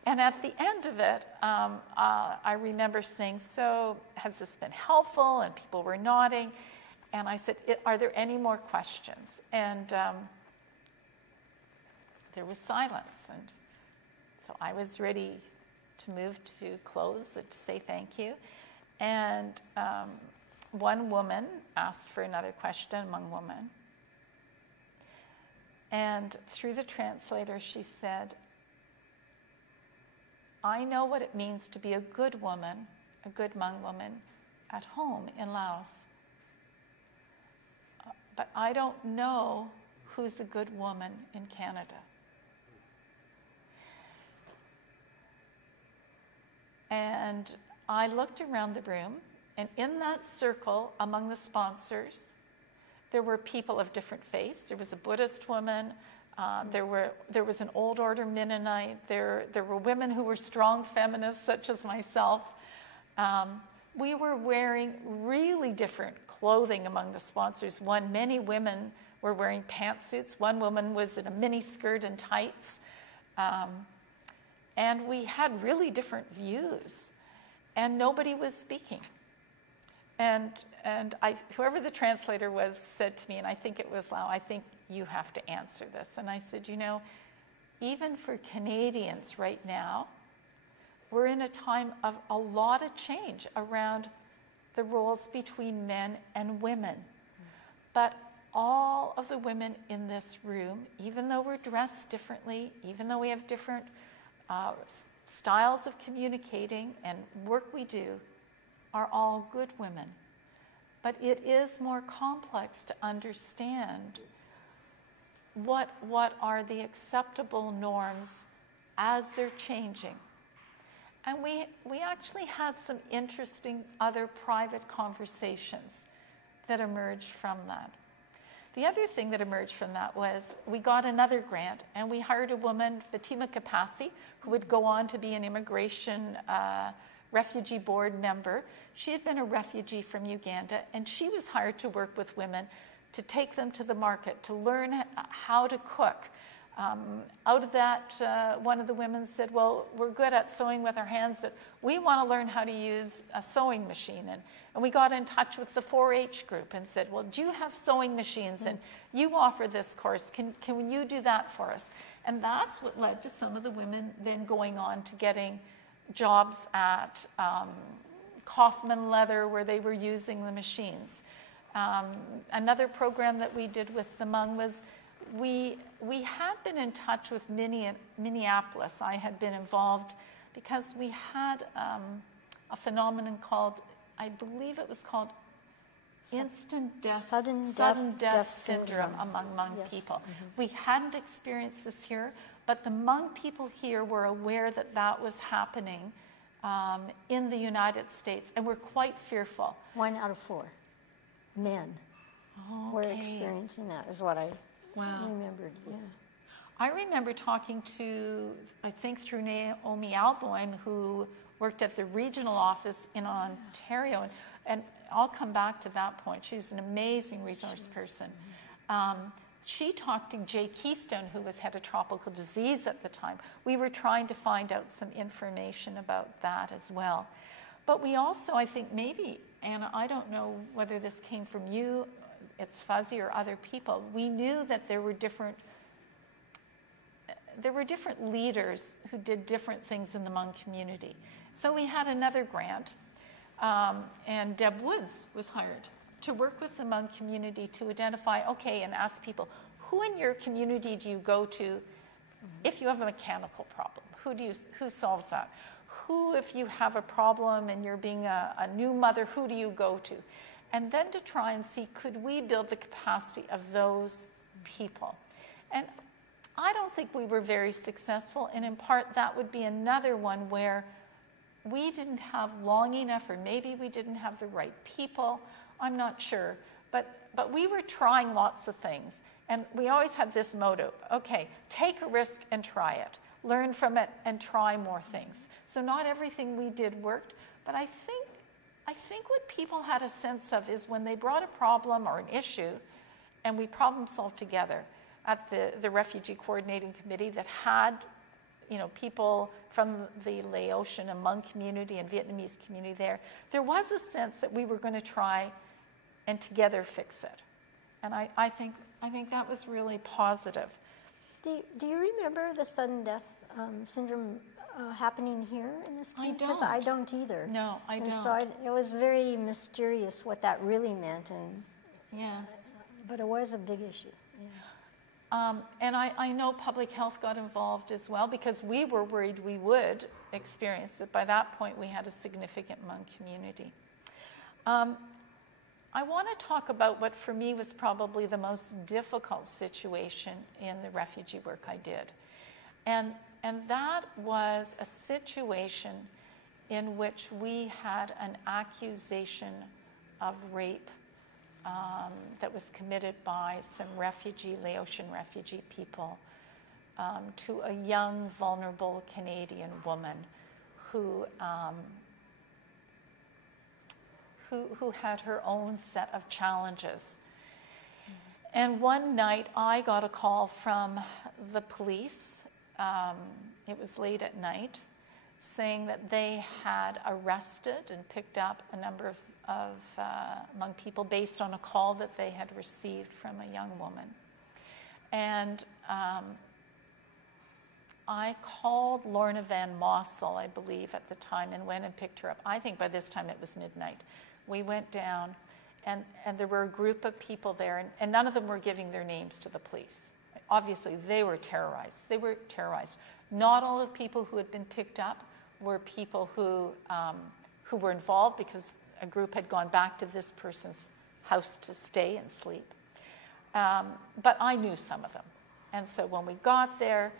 And at the end of it, I remember saying, so has this been helpful? And people were nodding. And I said, are there any more questions? And there was silence. And so I was ready to move to close and to say thank you. And one woman asked for another question among women. And through the translator, she said, I know what it means to be a good woman, a good Hmong woman, at home in Laos. But I don't know who's a good woman in Canada. And I looked around the room, and in that circle among the sponsors, there were people of different faiths. There was a Buddhist woman. There was an old order Mennonite. There were women who were strong feminists, such as myself. We were wearing really different clothing among the sponsors. Many women were wearing pantsuits. One woman was in a mini skirt and tights. And we had really different views. And nobody was speaking. And whoever the translator was said to me, and I think it was Lau, I think you have to answer this. And I said, even for Canadians right now, we're in a time of a lot of change around the roles between men and women. But all of the women in this room, even though we're dressed differently, even though we have different styles of communicating and work we do, are all good women. But it is more complex to understand what are the acceptable norms as they're changing. And we actually had some interesting other private conversations that emerged from that. The other thing that emerged from that was we got another grant, and we hired a woman, Fatima Kapasi, who would go on to be an immigration refugee board member. She had been a refugee from Uganda, and she was hired to work with women to take them to the market, to learn how to cook. Out of that, one of the women said, well, we're good at sewing with our hands, but we want to learn how to use a sewing machine. And we got in touch with the 4-H group and said, well, do you have sewing machines? And you offer this course. Can you do that for us? And that's what led to some of the women then going on to getting jobs at Kaufman Leather, where they were using the machines. Another program that we did with the Hmong was we had been in touch with Minneapolis. I had been involved because we had a phenomenon called, I believe it was called sudden death syndrome among Hmong people. We hadn't experienced this here, but the Hmong people here were aware that that was happening in the United States, and were quite fearful. 1 out of 4 men were experiencing that, is what I remembered. Yeah. I remember talking to, I think through Naomi Alboim, who worked at the regional office in Ontario, and I'll come back to that point. She's an amazing resource person. She talked to Jay Keystone, who was head of tropical disease at the time. We were trying to find out some information about that as well. But we also, I think maybe, Anna, I don't know whether this came from you, it's Fuzzy, or other people, we knew that there were different leaders who did different things in the Hmong community. So we had another grant, and Deb Woods was hired to work with the Hmong community to identify, and ask people, who in your community do you go to if you have a mechanical problem? Who solves that? Who, if you have a problem and you're being a new mother, who do you go to? And then to try and see, could we build the capacity of those people? And I don't think we were very successful, and in part that would be another one where we didn't have long enough, or maybe we didn't have the right people, I'm not sure. But we were trying lots of things, and we always had this motto, take a risk and try it. Learn from it and try more things. So not everything we did worked, but I think what people had a sense of is when they brought a problem or an issue and we problem solved together at the Refugee Coordinating Committee that had people from the Laotian and Hmong community and Vietnamese community there was a sense that we were going to try and together fix it. And I think that was really positive. Do you remember the sudden death syndrome happening here in this country? I don't. Because I don't either. No, I don't. So it was very mysterious what that really meant. And yes. But it was a big issue. Yeah. And I know public health got involved as well because we were worried we would experience it. By that point, we had a significant Hmong community. I want to talk about what for me was probably the most difficult situation in the refugee work I did. And that was a situation in which we had an accusation of rape that was committed by some Laotian refugee people to a young, vulnerable Canadian woman who had her own set of challenges. And one night I got a call from the police, it was late at night, saying that they had arrested and picked up a number of Hmong people based on a call that they had received from a young woman. And I called Lorna Van Mossel, I believe, at the time, and went and picked her up. I think by this time it was midnight. We went down, and there were a group of people there, and none of them were giving their names to the police. Obviously, they were terrorized. They were terrorized. Not all of the people who had been picked up were people who were involved, because a group had gone back to this person's house to stay and sleep. But I knew some of them. And so when we got there,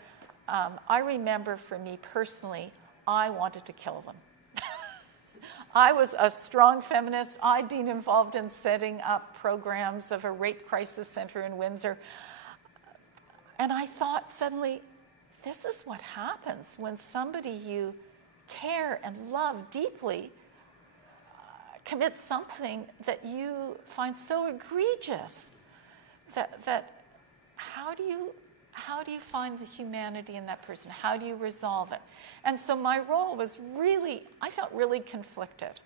I remember, for me personally, I wanted to kill them. I was a strong feminist. I'd been involved in setting up programs of a rape crisis center in Windsor. And I thought suddenly, this is what happens when somebody you care and love deeply commits something that you find so egregious that how do you find the humanity in that person? How do you resolve it? And so my role was really, I felt really conflicted.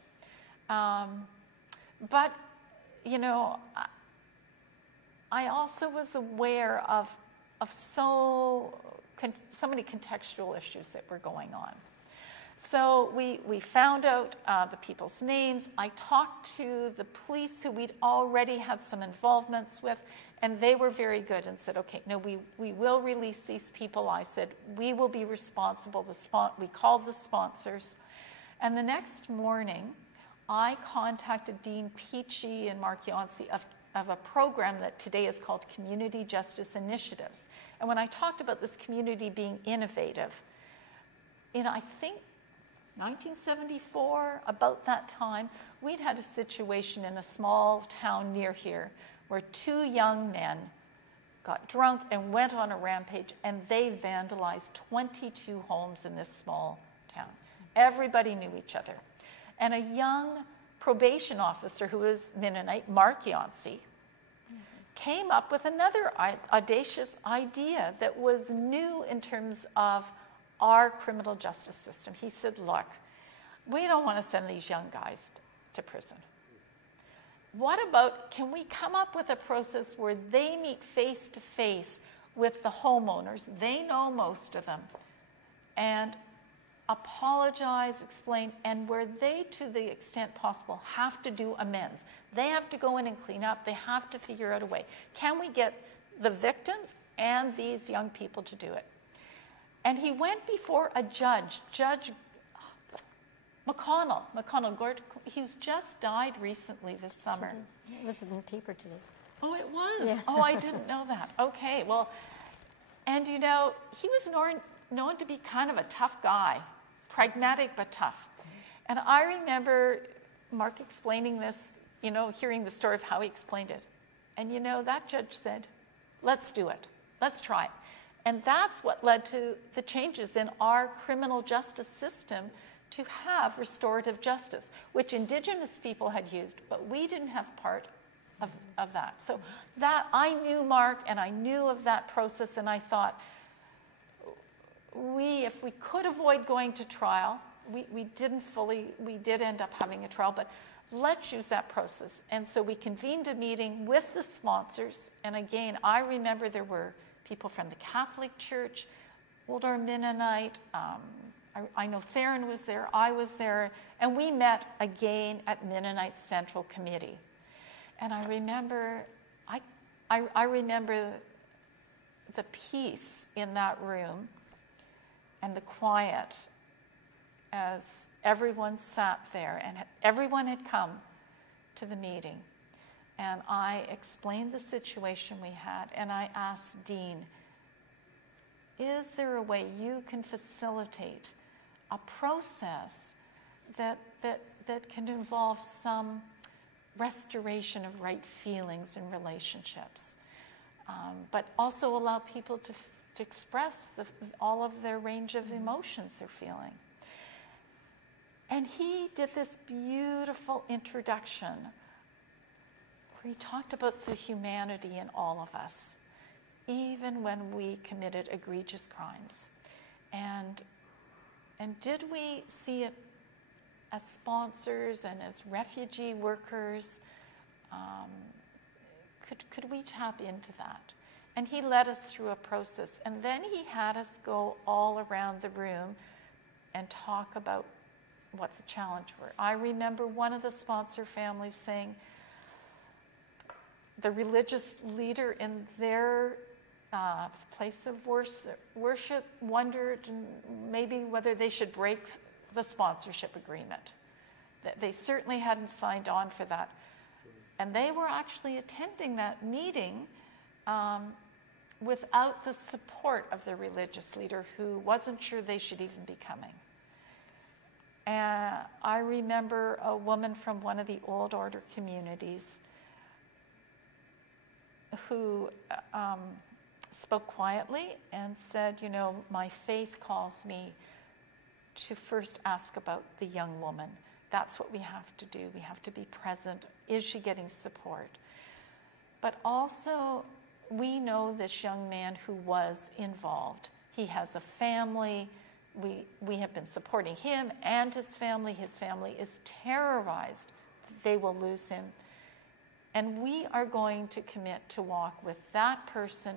But, you know, I also was aware of so many contextual issues that were going on. So we found out the people's names. I talked to the police who we'd already had some involvements with, and they were very good and said, okay, no, we will release these people. I said, we will be responsible. We called the sponsors. And the next morning, I contacted Dean Peachy and Mark Yancey of a program that today is called Community Justice Initiatives. And when I talked about this community being innovative, in, I think, 1974, about that time, we'd had a situation in a small town near here where two young men got drunk and went on a rampage, and they vandalized 22 homes in this small town. Everybody knew each other. And a young probation officer who was Mennonite, Mark Yancey, came up with another audacious idea that was new in terms of our criminal justice system. He said, look, we don't want to send these young guys to prison. What about, can we come up with a process where they meet face to face with the homeowners, they know most of them, and apologize, explain, and where they, to the extent possible, have to do amends. They have to go in and clean up. They have to figure out a way. Can we get the victims and these young people to do it? And he went before a judge, Judge McConnell Gord. He's just died recently this summer. It was in the paper today. Oh, it was? Yeah. Oh, I didn't know that. Okay, well, and you know, he was known to be kind of a tough guy, pragmatic but tough. And I remember Mark explaining this, you know, hearing the story of how he explained it. And you know, that judge said, let's do it. Let's try it. And that's what led to the changes in our criminal justice system to have restorative justice, which Indigenous people had used, but we didn't have part of that. So that, I knew Mark, and I knew of that process, and I thought, if we could avoid going to trial, we did end up having a trial, but let's use that process. And so we convened a meeting with the sponsors, and again, I remember there were people from the Catholic Church, Older Mennonite, I know Theron was there, I was there, and we met again at Mennonite Central Committee. And I remember, I remember the peace in that room and the quiet as everyone sat there, and everyone had come to the meeting. And I explained the situation we had, and I asked Dean, is there a way you can facilitate a process that can involve some restoration of right feelings in relationships, but also allow people to express all of their range of emotions they're feeling? And he did this beautiful introduction where he talked about the humanity in all of us, even when we committed egregious crimes. And did we see it as sponsors and as refugee workers? Could we tap into that? And he led us through a process. And then he had us go all around the room and talk about what the challenge were. I remember one of the sponsor families saying the religious leader in their place of worship wondered maybe whether they should break the sponsorship agreement. They certainly hadn't signed on for that. And they were actually attending that meeting without the support of the religious leader, who wasn't sure they should even be coming. And I remember a woman from one of the old order communities who spoke quietly and said, you know, my faith calls me to first ask about the young woman. That's what we have to do. We have to be present. Is she getting support? But also, we know this young man who was involved. He has a family. We have been supporting him and his family. His family is terrorized that they will lose him. And we are going to commit to walk with that person.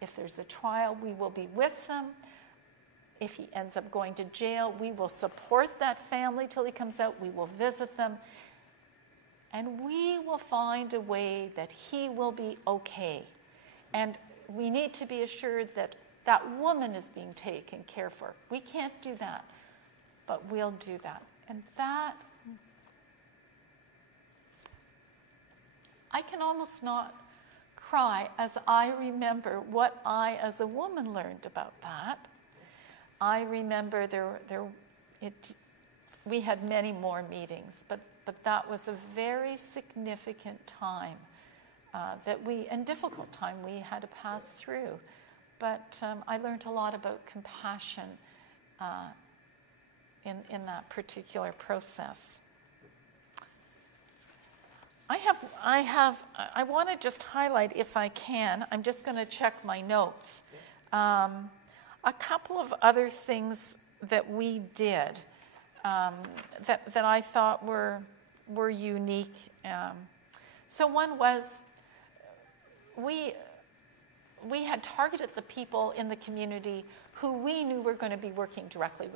If there's a trial, we will be with them. If he ends up going to jail, we will support that family till he comes out. We will visit them. And we will find a way that he will be okay. And we need to be assured that that woman is being taken care for. We can't do that, but we'll do that. And that, I can almost not cry as I remember what I, as a woman, learned about that. I remember we had many more meetings, but that was a very significant time and difficult time we had to pass through. But I learned a lot about compassion in that particular process. I want to just highlight, if I can, I'm just going to check my notes. A couple of other things that we did that I thought were unique. So one was we had targeted the people in the community who we knew were going to be working directly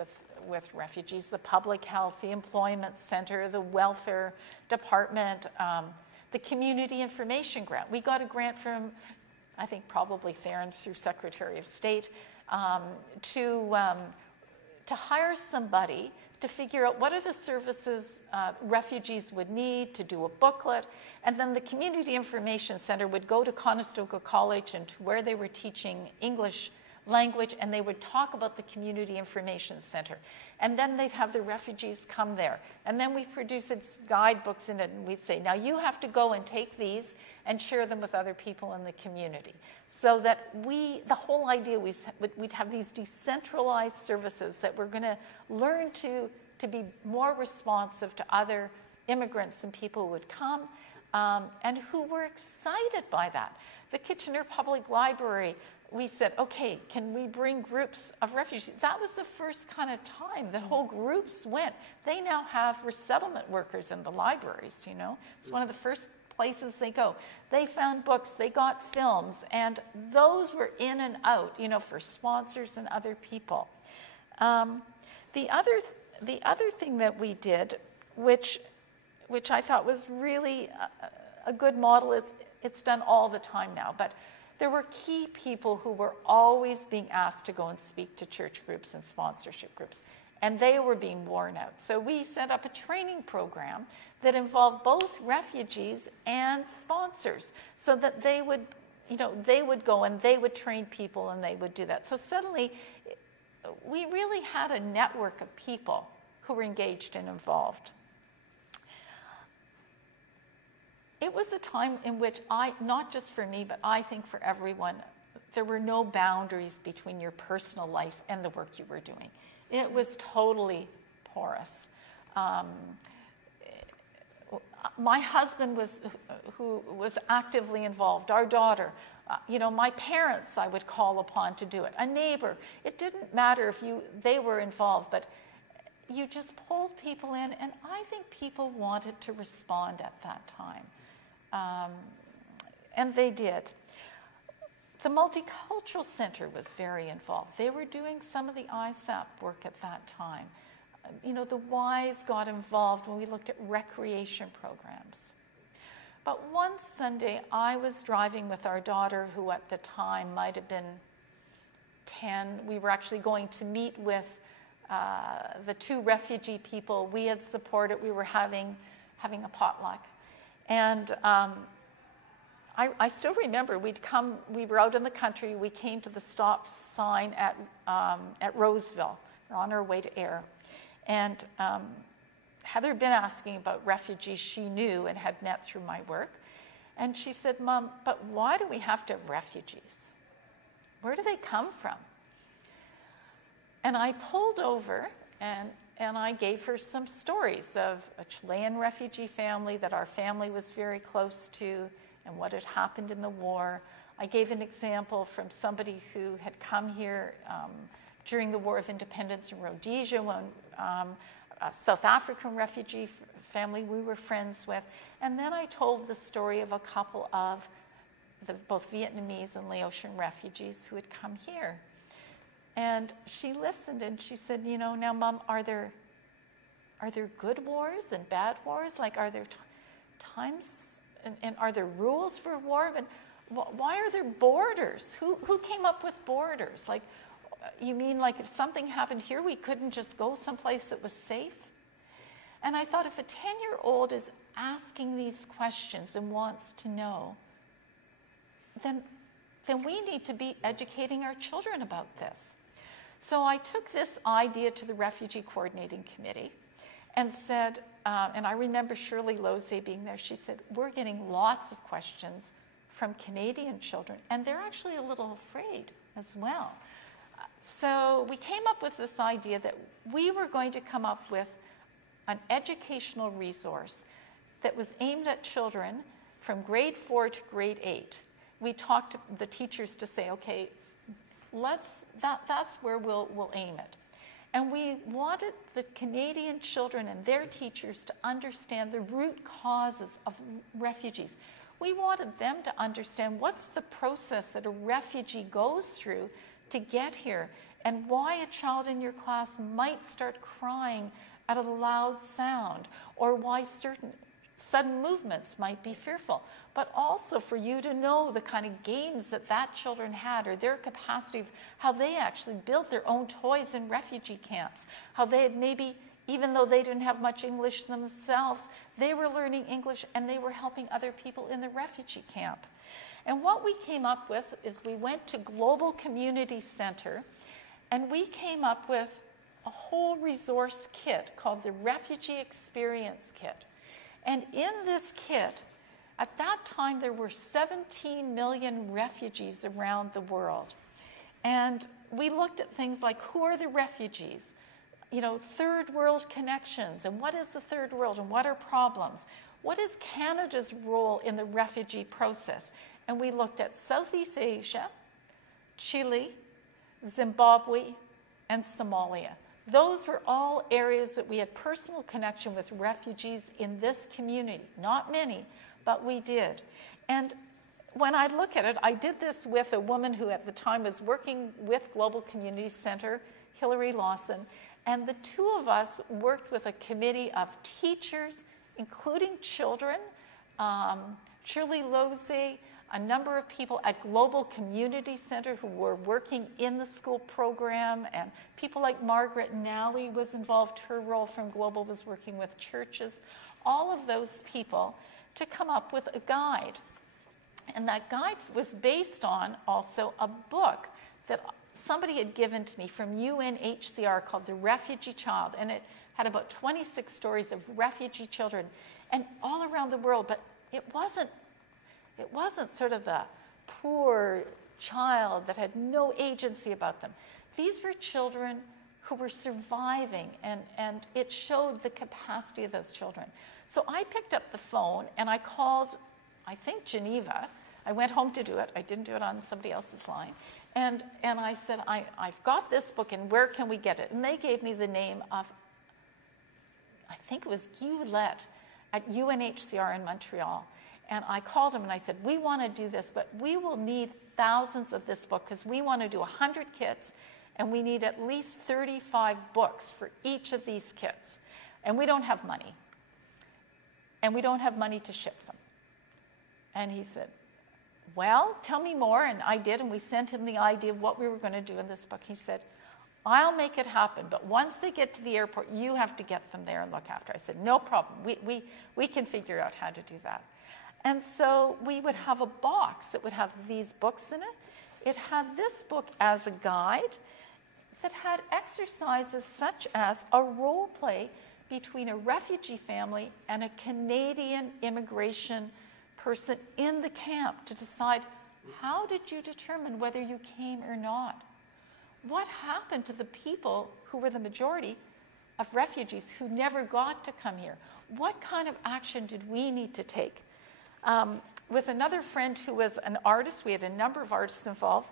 with refugees: the public health, the employment center, the welfare department, the community information grant. We got a grant from, I think, probably Theron through Secretary of State, to hire somebody to figure out what are the services refugees would need, to do a booklet, and then the Community Information Center would go to Conestoga College and to where they were teaching English language, and they would talk about the Community Information Center. And then they'd have the refugees come there. And then we produced guidebooks in it, and we'd say, now you have to go and take these and share them with other people in the community. So that the whole idea was we'd have these decentralized services that we're going to learn to be more responsive to other immigrants and people who would come and who were excited by that. The Kitchener Public Library, we said, okay, can we bring groups of refugees? That was the first kind of time that whole groups went. They now have resettlement workers in the libraries, you know. It's one of the first places they go. They found books, they got films, and those were in and out, you know, for sponsors and other people. The other thing that we did, which I thought was really a good model, it's done all the time now, but there were key people who were always being asked to go and speak to church groups and sponsorship groups, and they were being worn out. So we set up a training program that involved both refugees and sponsors, so that they would go and they would train people and they would do that. So suddenly, we really had a network of people who were engaged and involved. It was a time in which not just for me, but I think for everyone, there were no boundaries between your personal life and the work you were doing. It was totally porous. My husband who was actively involved, our daughter, my parents I would call upon to do it, a neighbor. It didn't matter if they were involved, but you just pulled people in, and I think people wanted to respond at that time. And they did. The Multicultural Center was very involved. They were doing some of the ISAP work at that time. You know, the Y's got involved when we looked at recreation programs. But one Sunday, I was driving with our daughter, who at the time might have been 10. We were actually going to meet with the 2 refugee people we had supported. We were having a potluck. And I still remember we were out in the country, we came to the stop sign at Roseville. We're on our way to Ayr. And Heather had been asking about refugees she knew and had met through my work. And she said, "Mom, but why do we have to have refugees? Where do they come from?" And I pulled over and I gave her some stories of a Chilean refugee family that our family was very close to and what had happened in the war. I gave an example from somebody who had come here during the War of Independence in Rhodesia, when a South African refugee family we were friends with. And then I told the story of a couple of both Vietnamese and Laotian refugees who had come here. And she listened and she said, "You know, now, Mom, are there good wars and bad wars? Like, are there times and are there rules for war? And why are there borders? Who came up with borders? Like, you mean like if something happened here, we couldn't just go someplace that was safe?" And I thought, if a 10-year-old is asking these questions and wants to know, then we need to be educating our children about this. So I took this idea to the Refugee Coordinating Committee and said, and I remember Shirley Lozay being there, she said, "We're getting lots of questions from Canadian children, and they're actually a little afraid as well." So we came up with this idea that we were going to come up with an educational resource that was aimed at children from grade 4 to grade 8. We talked to the teachers to say, okay, that's where we'll aim it. And we wanted the Canadian children and their teachers to understand the root causes of refugees. We wanted them to understand what's the process that a refugee goes through to get here, and why a child in your class might start crying at a loud sound, or why certain sudden movements might be fearful, but also for you to know the kind of games that children had, or their capacity of how they actually built their own toys in refugee camps, how they had maybe, even though they didn't have much English themselves, they were learning English and they were helping other people in the refugee camp. And what we came up with is we went to Global Community Center and we came up with a whole resource kit called the Refugee Experience Kit. And in this kit, at that time, there were 17 million refugees around the world. And we looked at things like, who are the refugees? You know, third world connections, and what is the third world, and what are problems? What is Canada's role in the refugee process? And we looked at Southeast Asia, Chile, Zimbabwe, and Somalia. Those were all areas that we had personal connection with refugees in this community. Not many, but we did. And when I look at it, I did this with a woman who at the time was working with Global Community Center, Hilary Lawson, and the two of us worked with a committee of teachers, including children, Shirley Lozay, a number of people at Global Community Center who were working in the school program, and people like Margaret Nally was involved. Her role from Global was working with churches. All of those people to come up with a guide. And that guide was based on also a book that somebody had given to me from UNHCR called The Refugee Child. And it had about 26 stories of refugee children and all around the world, but it wasn't sort of the poor child that had no agency about them. These were children who were surviving, and it showed the capacity of those children. So I picked up the phone and I called, I think, Geneva. I went home to do it. I didn't do it on somebody else's line. And I said, I've got this book, and where can we get it? And they gave me the name of, I think it was Guy Lett at UNHCR in Montreal. And I called him and I said, we want to do this, but we will need thousands of this book because we want to do 100 kits, and we need at least 35 books for each of these kits. And we don't have money. And we don't have money to ship them. And he said, well, tell me more. And I did, and we sent him the idea of what we were going to do in this book. He said, I'll make it happen, but once they get to the airport, you have to get them there and look after. I said, no problem. We can figure out how to do that. And so we would have a box that would have these books in it. It had this book as a guide that had exercises such as a role play between a refugee family and a Canadian immigration person in the camp to decide, how did you determine whether you came or not? What happened to the people who were the majority of refugees who never got to come here? What kind of action did we need to take? With another friend who was an artist, we had a number of artists involved,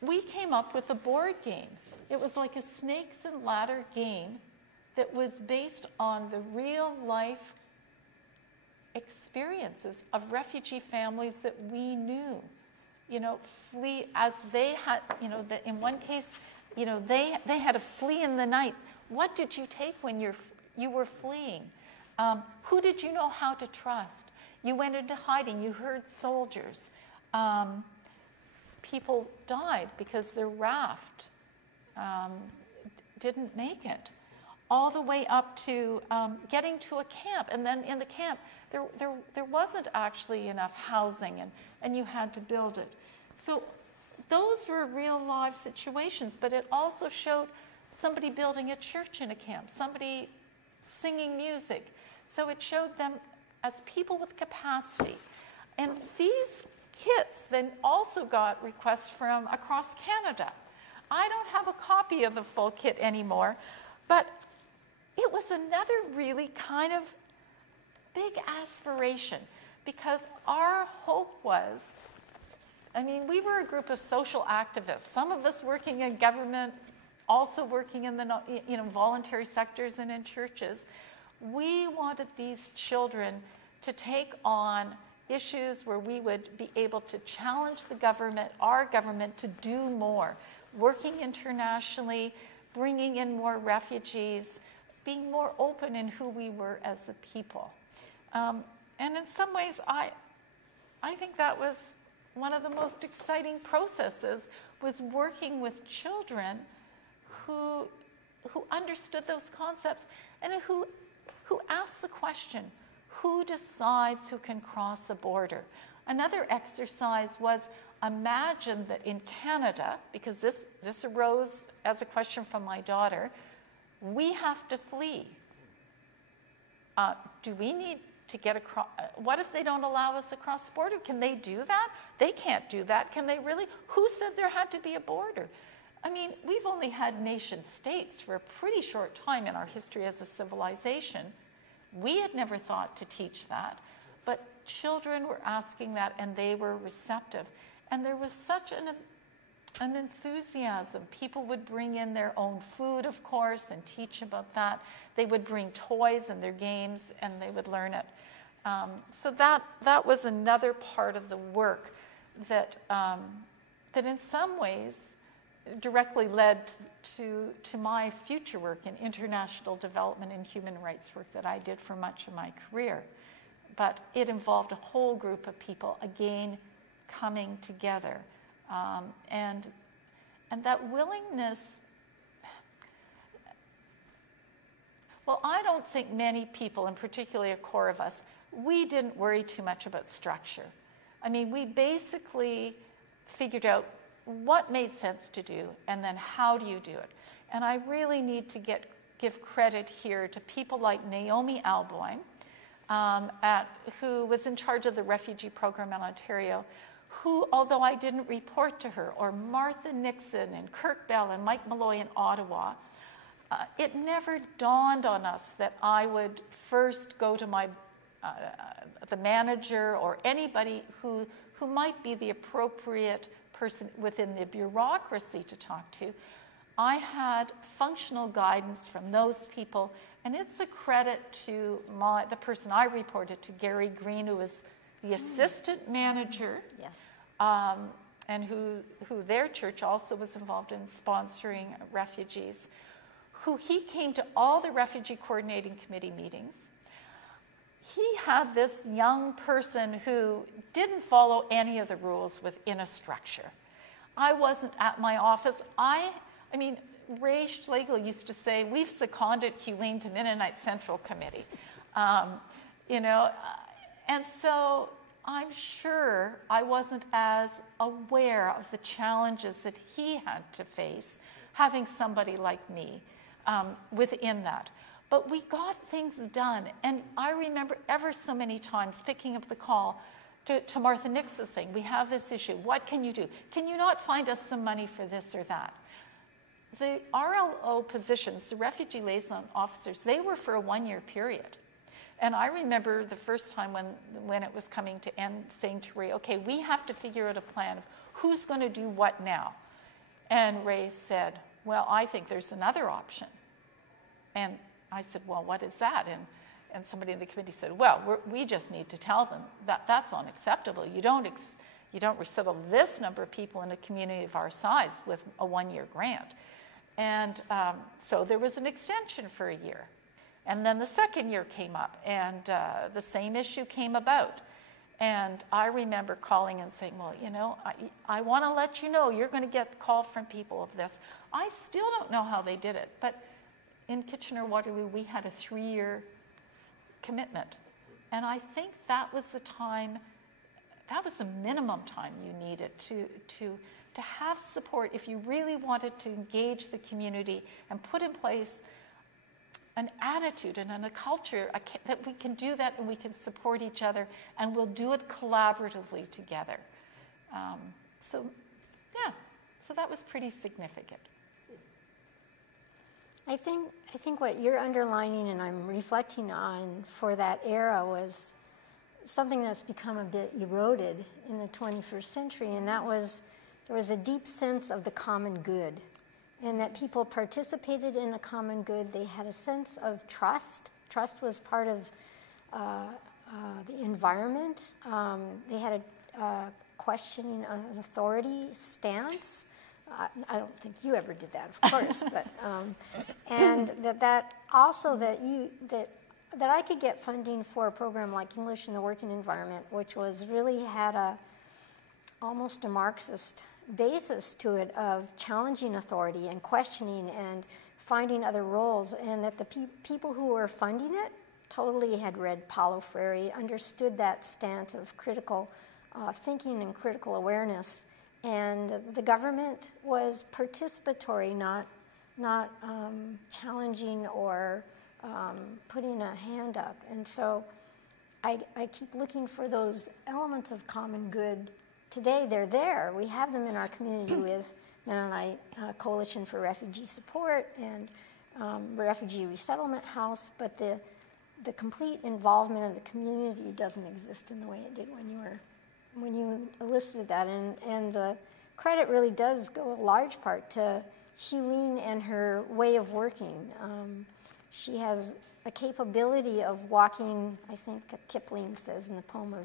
we came up with a board game. It was like a snakes and ladder game that was based on the real life experiences of refugee families that we knew. Flee as they had, in one case, they had to flee in the night. What did you take when you were fleeing? Who did you know how to trust? You went into hiding. You heard soldiers. People died because their raft didn't make it. All the way up to getting to a camp. And then in the camp, there wasn't actually enough housing, and you had to build it. So those were real life situations, but it also showed somebody building a church in a camp, somebody singing music. So it showed them as people with capacity. And these kits then also got requests from across Canada. I don't have a copy of the full kit anymore, but it was another really kind of big aspiration, because our hope was, we were a group of social activists, some of us working in government, also working in the voluntary sectors and in churches. We wanted these children to take on issues where we would be able to challenge the government, our government, to do more, working internationally, bringing in more refugees, being more open in who we were as a people. And in some ways, I think that was one of the most exciting processes, was working with children who understood those concepts and who asked the question, who decides who can cross a border? Another exercise was, imagine that in Canada, because this arose as a question from my daughter, we have to flee. Do we need to get across? What if they don't allow us across the border? Can they do that? They can't do that. Can they really? Who said there had to be a border? We've only had nation states for a pretty short time in our history as a civilization. We had never thought to teach that, but children were asking that, and they were receptive. And there was such an enthusiasm. People would bring in their own food, of course, and teach about that. They would bring toys and their games, and they would learn it. So that was another part of the work that in some ways directly led to my future work in international development and human rights work that I did for much of my career. But it involved a whole group of people, again, coming together. And that willingness, well, I don't think many people, and particularly a core of us, we didn't worry too much about structure. We basically figured out what made sense to do, and then how do you do it. And I really need to give credit here to people like Naomi Alboim, who was in charge of the refugee program in Ontario, who, although I didn't report to her, or Martha Nixon and Kirk Bell and Mike Malloy in Ottawa, it never dawned on us that I would first go to the manager or anybody who might be the appropriate person within the bureaucracy to talk to. I had functional guidance from those people, and it's a credit to the person I reported to, Gary Green, who was the assistant manager, and who their church also was involved in sponsoring refugees, he came to all the refugee coordinating committee meetings. He had this young person who didn't follow any of the rules within a structure. I wasn't at my office. I mean, Ray Schlegel used to say, we've seconded Hulene to Mennonite Central Committee. And so I'm sure I wasn't as aware of the challenges that he had to face, having somebody like me within that. But we got things done. And I remember ever so many times picking up the call to Martha Nixon saying, we have this issue. What can you do? Can you not find us some money for this or that? The RLO positions, the refugee liaison officers, they were for a one-year period. And I remember the first time when it was coming to end, saying to Ray, okay, we have to figure out a plan of who's going to do what now. And Ray said, well, I think there's another option. And I said, well, what is that? And somebody in the committee said, well, we just need to tell them that that's unacceptable. You don't resettle this number of people in a community of our size with a one-year grant. And so there was an extension for a year. And then the second year came up, and the same issue came about. And I remember calling and saying, well, I want to let you know you're going to get a call from people of this. I still don't know how they did it, but in Kitchener-Waterloo, we had a 3-year commitment. And I think that was the time, that was the minimum time you needed to have support if you really wanted to engage the community and put in place an attitude and a culture that we can do that and we can support each other and we'll do it collaboratively together. So that was pretty significant. I think what you're underlining and I'm reflecting on for that era was something that's become a bit eroded in the 21st century, and that was there was a deep sense of the common good, and that people participated in a common good. They had a sense of trust. Trust was part of the environment. They had a questioning an authority stance. I don't think you ever did that, of course, but and that also that I could get funding for a program like English in the Working Environment, which was really had almost a Marxist basis to it of challenging authority and questioning and finding other roles, and that the people who were funding it totally had read Paulo Freire, understood that stance of critical thinking and critical awareness. And the government was participatory, not challenging or putting a hand up. And so I keep looking for those elements of common good. Today they're there. We have them in our community with Mennonite Coalition for Refugee Support and Refugee Resettlement House, but the complete involvement of the community doesn't exist in the way it did when you elicited that, and the credit really does go a large part to Hulene and her way of working. She has a capability of walking, I think Kipling says in the poem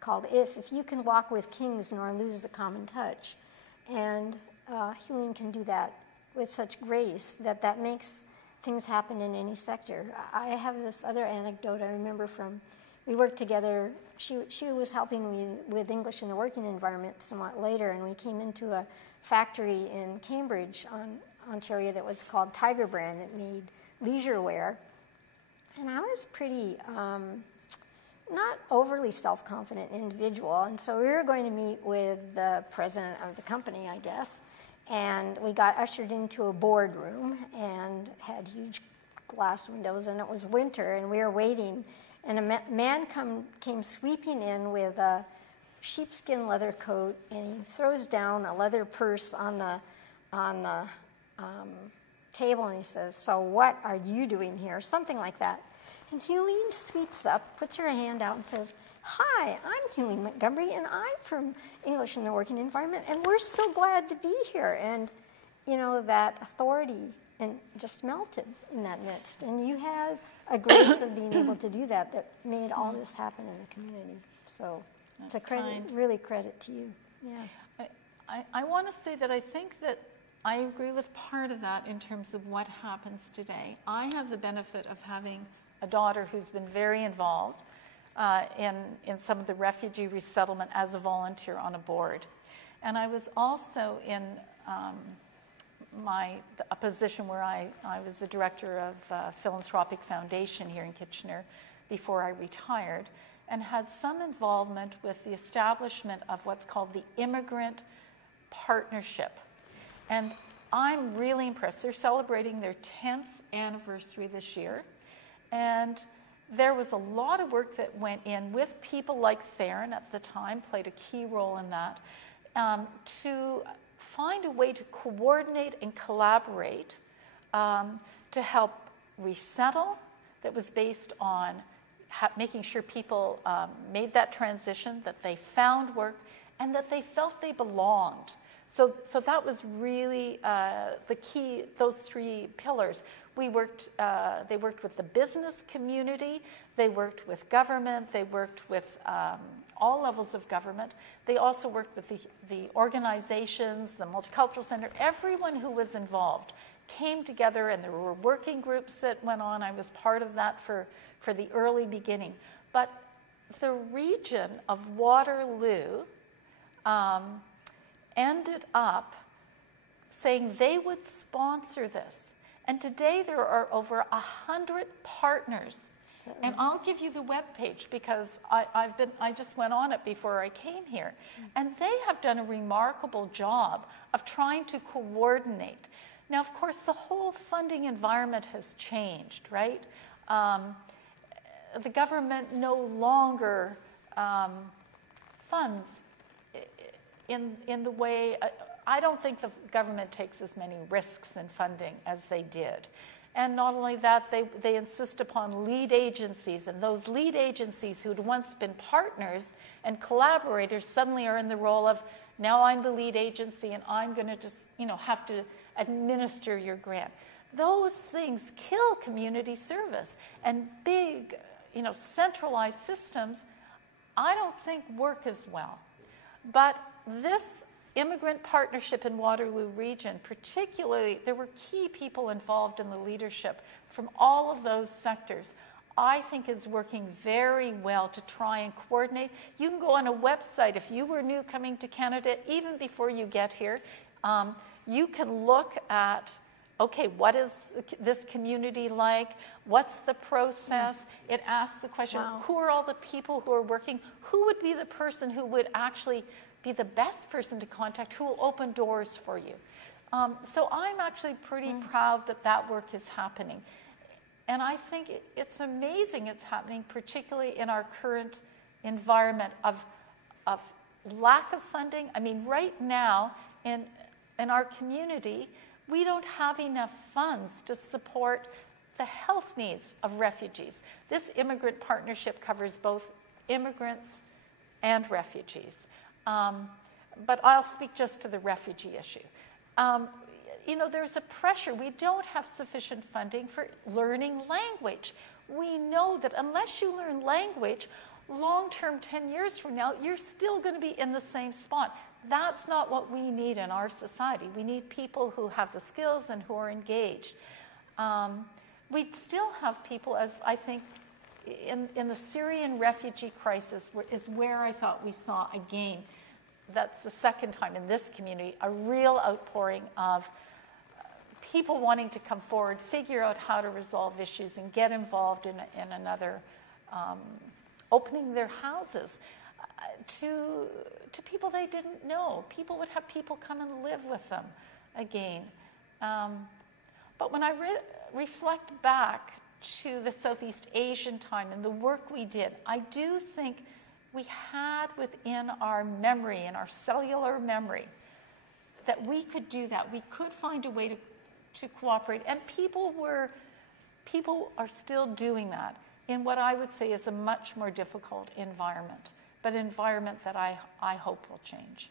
called If You Can Walk with Kings Nor Lose the Common Touch. And Hulene can do that with such grace that makes things happen in any sector. I have this other anecdote I remember from, we worked together. She was helping me with English in the Working Environment somewhat later, and we came into a factory in Cambridge, Ontario, that was called Tiger Brand, that made leisure wear. And I was pretty not overly self-confident individual, and so we were going to meet with the president of the company, I guess, and we got ushered into a boardroom and had huge glass windows, and it was winter, and we were waiting. And a man came sweeping in with a sheepskin leather coat, and he throws down a leather purse on the table, and he says, "So what are you doing here?" Something like that. And Hulene sweeps up, puts her hand out, and says, "Hi, I'm Hulene Montgomery, and I'm from English in the Working Environment, and we're so glad to be here." And, that authority and just melted in that midst. And you had a grace of being able to do that made all this happen in the community. So it's a credit, really credit to you. Yeah. I want to say that I think that I agree with part of that in terms of what happens today. I have the benefit of having a daughter who's been very involved in some of the refugee resettlement as a volunteer on a board. And I was also in a position where I was the director of Philanthropic Foundation here in Kitchener before I retired, and had some involvement with the establishment of what's called the Immigrant Partnership. And I'm really impressed. They're celebrating their 10th anniversary this year. And there was a lot of work that went in with people like Theron at the time, played a key role in that, to find a way to coordinate and collaborate to help resettle, that was based on making sure people made that transition, that they found work, and that they felt they belonged. So that was really the key, those three pillars. They worked with the business community, they worked with government, they worked with all levels of government. They also worked with the organizations, the Multicultural Center, everyone who was involved came together, and there were working groups that went on. I was part of that for the early beginning. But the region of Waterloo ended up saying they would sponsor this. And today there are over 100 partners. And I'll give you the webpage because I just went on it before I came here. And they have done a remarkable job of trying to coordinate. Now, of course, the whole funding environment has changed, right? The government no longer funds in the way, I don't think the government takes as many risks in funding as they did. And not only that, they insist upon lead agencies, and those lead agencies who'd once been partners and collaborators suddenly are in the role of, now I'm the lead agency and I'm going to just, have to administer your grant. Those things kill community service, and big, centralized systems, I don't think work as well. But this immigrant partnership in Waterloo region, particularly, there were key people involved in the leadership from all of those sectors, I think is working very well to try and coordinate. You can go on a website if you were new coming to Canada, even before you get here. You can look at, okay, what is this community like? What's the process? It asks the question, who are all the people who are working? Who would be the person who would actually be the best person to contact, who will open doors for you? So I'm actually pretty proud that work is happening. And I think it's amazing it's happening, particularly in our current environment of lack of funding. I mean, right now in our community, we don't have enough funds to support the health needs of refugees. This immigrant partnership covers both immigrants and refugees. But I'll speak just to the refugee issue. There's a pressure. We don't have sufficient funding for learning language. We know that unless you learn language, long-term, 10 years from now, you're still going to be in the same spot. That's not what we need in our society. We need people who have the skills and who are engaged. We still have people, as I think, in the Syrian refugee crisis is where I thought we saw again, that's the second time in this community, a real outpouring of people wanting to come forward, figure out how to resolve issues, and get involved in another, opening their houses to people they didn't know. People would have people come and live with them again. But when I reflect back to the Southeast Asian time and the work we did, I do think we had within our memory, in our cellular memory, that we could do that. We could find a way to cooperate. And people are still doing that in what I would say is a much more difficult environment, but an environment that I hope will change.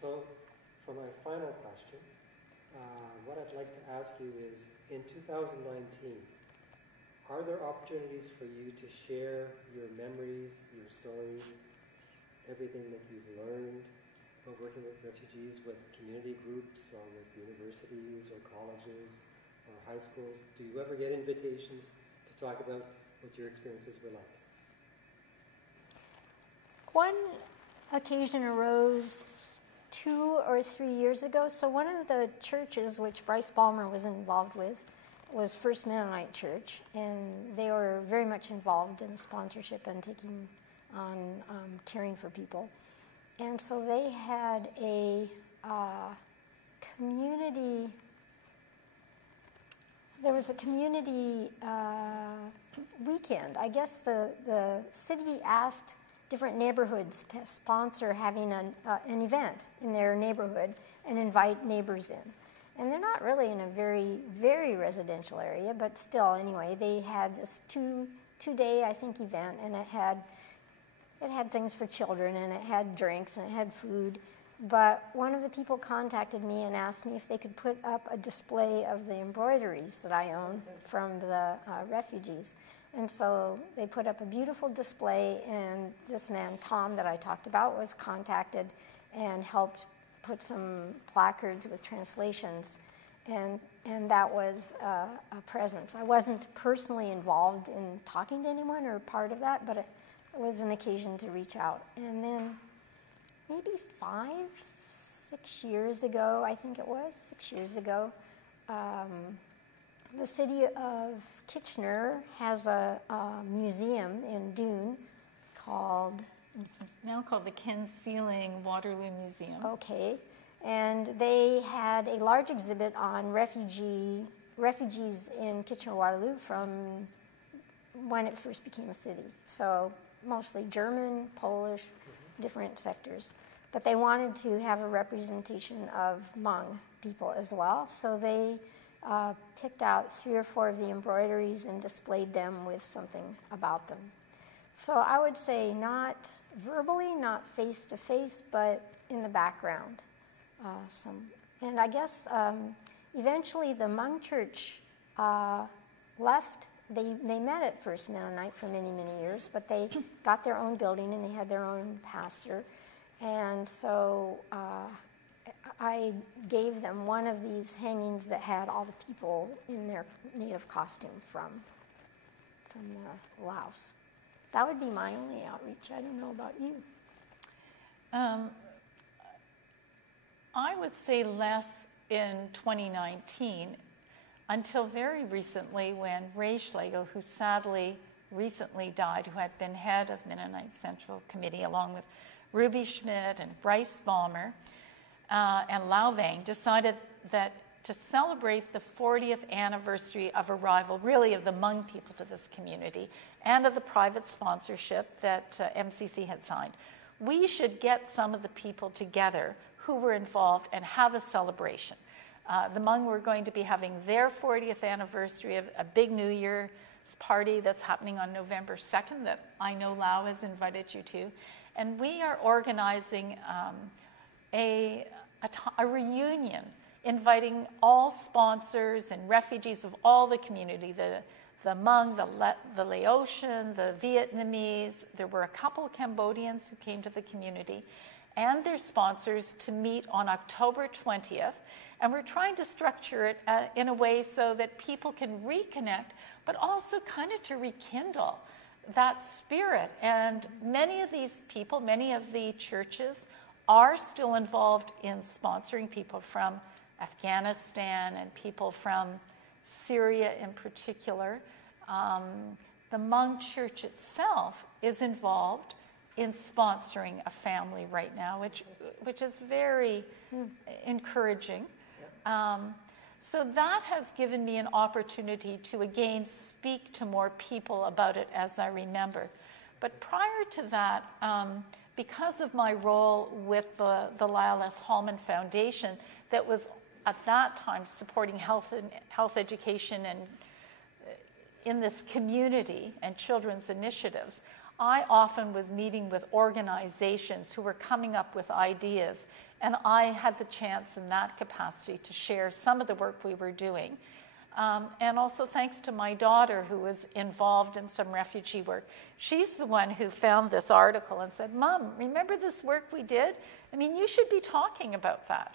So, for my final question, what I'd like to ask you is, in 2019, are there opportunities for you to share your memories, your stories, everything that you've learned about working with refugees, with community groups, or with universities, or colleges, or high schools? Do you ever get invitations to talk about what your experiences were like? One occasion arose 2 or 3 years ago. So one of the churches which Bryce Balmer was involved with was First Mennonite Church, and they were very much involved in sponsorship and taking on caring for people. And so they had a community, there was a community weekend. I guess the city asked different neighborhoods to sponsor having an event in their neighborhood and invite neighbors in. And they're not really in a very, very residential area, but still, anyway, they had this two-day, I think, event, and it had things for children, and it had drinks, and it had food. But one of the people contacted me and asked me if they could put up a display of the embroideries that I own from the refugees. And so they put up a beautiful display, and this man, Tom, that I talked about, was contacted and helped put some placards with translations, and that was a presence. I wasn't personally involved in talking to anyone or part of that, but it was an occasion to reach out. And then maybe 5, 6 years ago, I think it was, 6 years ago, the city of Kitchener has a museum in Doon called... It's now called the Ken Sealing Waterloo Museum. Okay, and they had a large exhibit on refugees in Kitchener-Waterloo from when it first became a city. So mostly German, Polish, different sectors. But they wanted to have a representation of Hmong people as well. So they picked out 3 or 4 of the embroideries and displayed them with something about them. So I would say not verbally, not face-to-face, but in the background. And I guess eventually the Hmong church left. They met at First Mennonite for many, many years, but they got their own building and they had their own pastor. And so I gave them one of these hangings that had all the people in their native costume from Laos. That would be my only outreach. I don't know about you. I would say less in 2019, until very recently when Ray Schlegel, who sadly recently died, who had been head of Mennonite Central Committee, along with Ruby Schmidt and Bryce Balmer and Lau Vang, decided that to celebrate the 40th anniversary of arrival, really of the Hmong people to this community, and of the private sponsorship that MCC had signed, we should get some of the people together who were involved and have a celebration. The Hmong were going to be having their 40th anniversary of a big New Year's party that's happening on November 2nd that I know Lau has invited you to. And we are organizing a reunion, inviting all sponsors and refugees of all the community, the Hmong, the Laotian, the Vietnamese. There were a couple of Cambodians who came to the community, and their sponsors, to meet on October 20th. And we're trying to structure it in a way so that people can reconnect, but also kind of to rekindle that spirit. And many of these people, many of the churches are still involved in sponsoring people from Afghanistan and people from Syria in particular. The Hmong church itself is involved in sponsoring a family right now, which is very encouraging. So that has given me an opportunity to again speak to more people about it as I remember. But prior to that, because of my role with the Lyle S. Hallman Foundation, that was at that time supporting health education and in this community and children's initiatives, I often was meeting with organizations who were coming up with ideas, and I had the chance in that capacity to share some of the work we were doing. And also thanks to my daughter, who was involved in some refugee work. She's the one who found this article and said, "Mom, remember this work we did? I mean, you should be talking about that."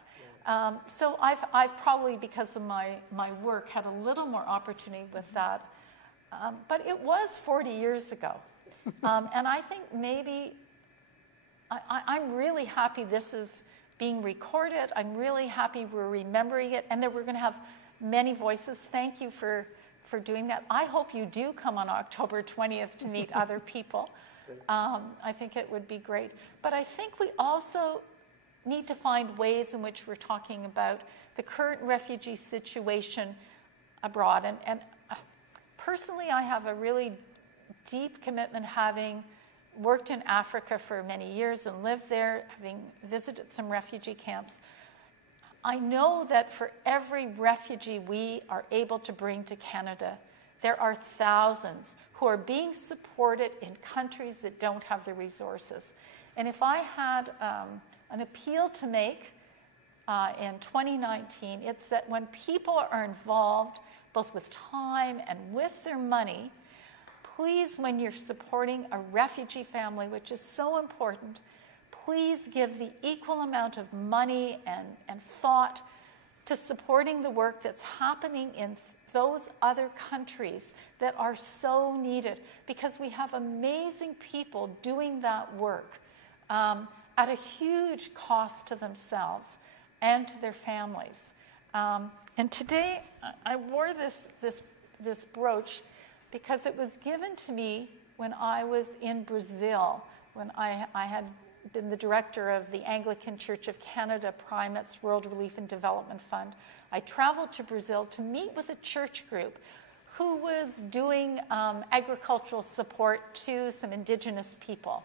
So I've probably, because of my work, had a little more opportunity with that. But it was 40 years ago. And I think maybe, I'm really happy this is being recorded. I'm really happy we're remembering it, and that we're going to have many voices. Thank you for doing that. I hope you do come on October 20th to meet other people. I think it would be great. But I think we also need to find ways in which we're talking about the current refugee situation abroad. And personally, I have a really deep commitment, having worked in Africa for many years and lived there, having visited some refugee camps. I know that for every refugee we are able to bring to Canada, there are thousands who are being supported in countries that don't have the resources. And if I had an appeal to make in 2019, it's that when people are involved, both with time and with their money, please, when you're supporting a refugee family, which is so important, please give the equal amount of money and thought to supporting the work that's happening in those other countries that are so needed, because we have amazing people doing that work at a huge cost to themselves and to their families. And today I wore this brooch because it was given to me when I was in Brazil, when I had been the director of the Anglican Church of Canada Primate's World Relief and Development Fund. I traveled to Brazil to meet with a church group who was doing agricultural support to some indigenous people.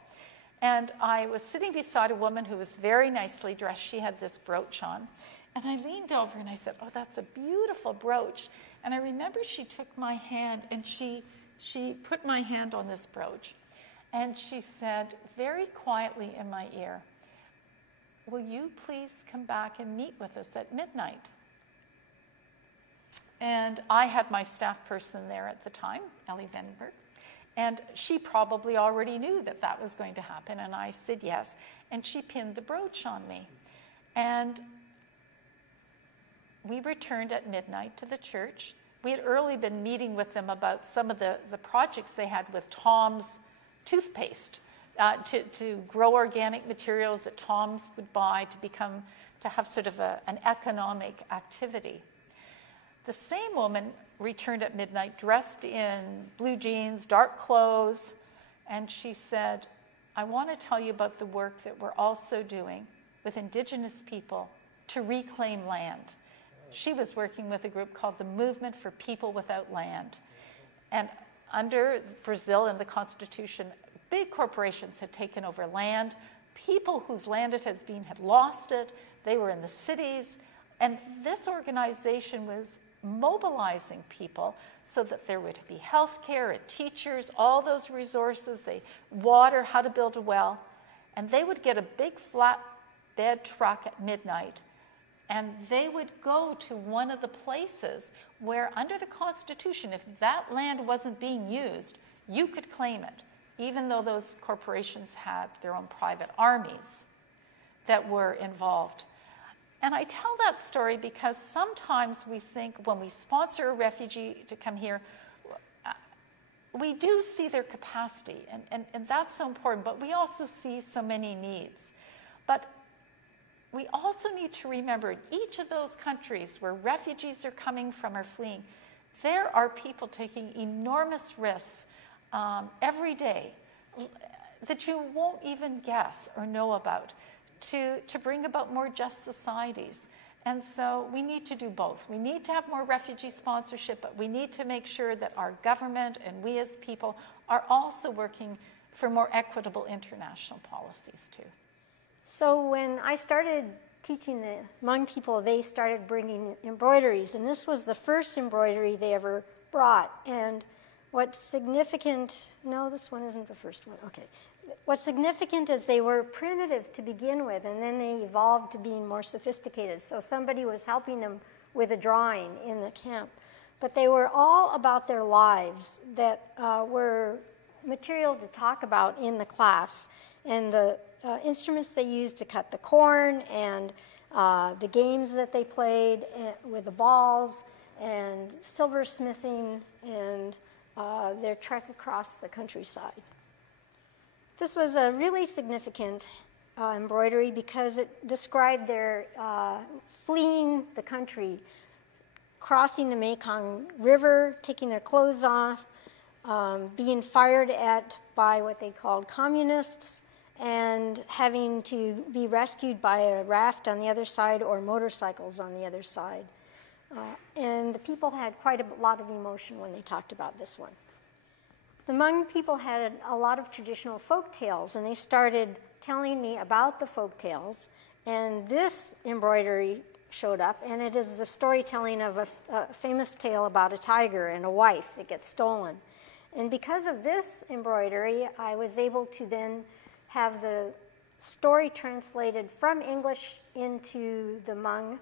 And I was sitting beside a woman who was very nicely dressed. She had this brooch on. And I leaned over and I said, "Oh, that's a beautiful brooch." And I remember she took my hand and she put my hand on this brooch. And she said very quietly in my ear, "Will you please come back and meet with us at midnight?" And I had my staff person there at the time, Ellie Vandenberg, and she probably already knew that that was going to happen. And I said yes. And she pinned the brooch on me. And we returned at midnight to the church. We had early been meeting with them about some of the projects they had with Tom's toothpaste, to grow organic materials that Tom's would buy to have sort of an economic activity. The same woman returned at midnight dressed in blue jeans, dark clothes, and she said, "I want to tell you about the work that we're also doing with Indigenous people to reclaim land." She was working with a group called the Movement for People Without Land. And under Brazil and the Constitution, big corporations had taken over land. People whose land it has been had lost it. They were in the cities. And this organization was mobilizing people so that there would be health care and teachers, all those resources, water, how to build a well. And they would get a big flatbed truck at midnight, and they would go to one of the places where, under the Constitution, if that land wasn't being used, you could claim it, even though those corporations had their own private armies that were involved. And I tell that story because sometimes we think when we sponsor a refugee to come here, we do see their capacity, and that's so important, but we also see so many needs. But we also need to remember in each of those countries where refugees are coming from or fleeing, there are people taking enormous risks every day that you won't even guess or know about to bring about more just societies. And so we need to do both. We need to have more refugee sponsorship, but we need to make sure that our government and we as people are also working for more equitable international policies too. So when I started teaching the Hmong people, they started bringing embroideries, and this was the first embroidery they ever brought. And what's significant, no, this one isn't the first one, okay. What's significant is they were primitive to begin with, and then they evolved to being more sophisticated. So somebody was helping them with a drawing in the camp. But they were all about their lives that were material to talk about in the class. And the instruments they used to cut the corn, and the games that they played with the balls, and silversmithing, and their trek across the countryside. This was a really significant embroidery because it described their fleeing the country, crossing the Mekong River, taking their clothes off, being fired at by what they called communists, and having to be rescued by a raft on the other side or motorcycles on the other side. And the people had quite a lot of emotion when they talked about this one. The Hmong people had a lot of traditional folk tales, and they started telling me about the folk tales. And this embroidery showed up, and it is the storytelling of a famous tale about a tiger and a wife that gets stolen. And because of this embroidery, I was able to then have the story translated from English into the Hmong.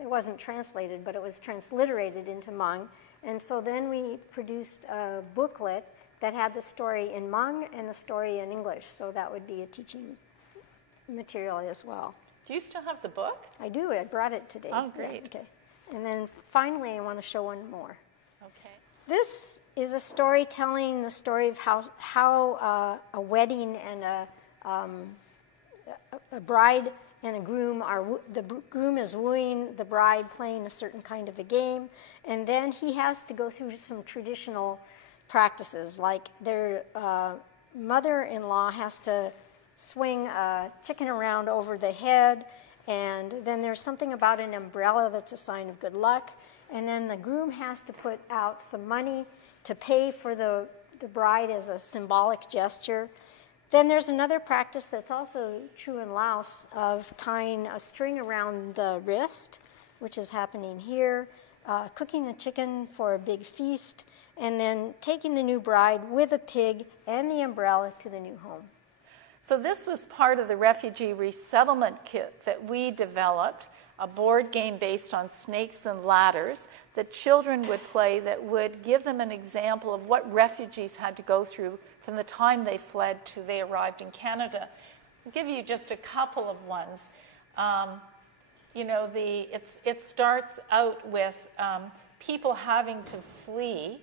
It wasn't translated, but it was transliterated into Hmong. And so then we produced a booklet that had the story in Hmong and the story in English. So that would be a teaching material as well. Do you still have the book? I do. I brought it today. Oh, great. Okay. And then finally, I want to show one more. Okay. This is a story telling the story of how a wedding and a bride and a groom are, the groom is wooing the bride, playing a certain kind of a game, and then he has to go through some traditional practices, like their mother-in-law has to swing a chicken around over the head, and then there's something about an umbrella that's a sign of good luck, and then the groom has to put out some money to pay for the bride as a symbolic gesture. Then there's another practice that's also true in Laos of tying a string around the wrist, which is happening here, cooking the chicken for a big feast, and then taking the new bride with a pig and the umbrella to the new home. So this was part of the refugee resettlement kit that we developed, a board game based on snakes and ladders that children would play that would give them an example of what refugees had to go through from the time they fled to they arrived in Canada. I'll give you just a couple of ones. It starts out with people having to flee.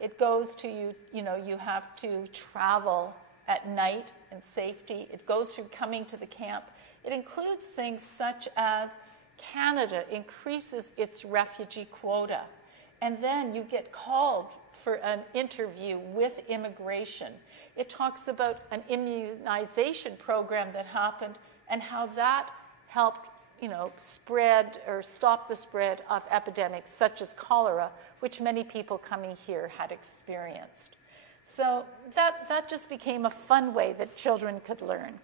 It goes to you have to travel at night in safety. It goes through coming to the camp. It includes things such as Canada increases its refugee quota, and then you get called for an interview with immigration. It talks about an immunization program that happened and how that helped, spread or stop the spread of epidemics such as cholera, which many people coming here had experienced. So that just became a fun way that children could learn.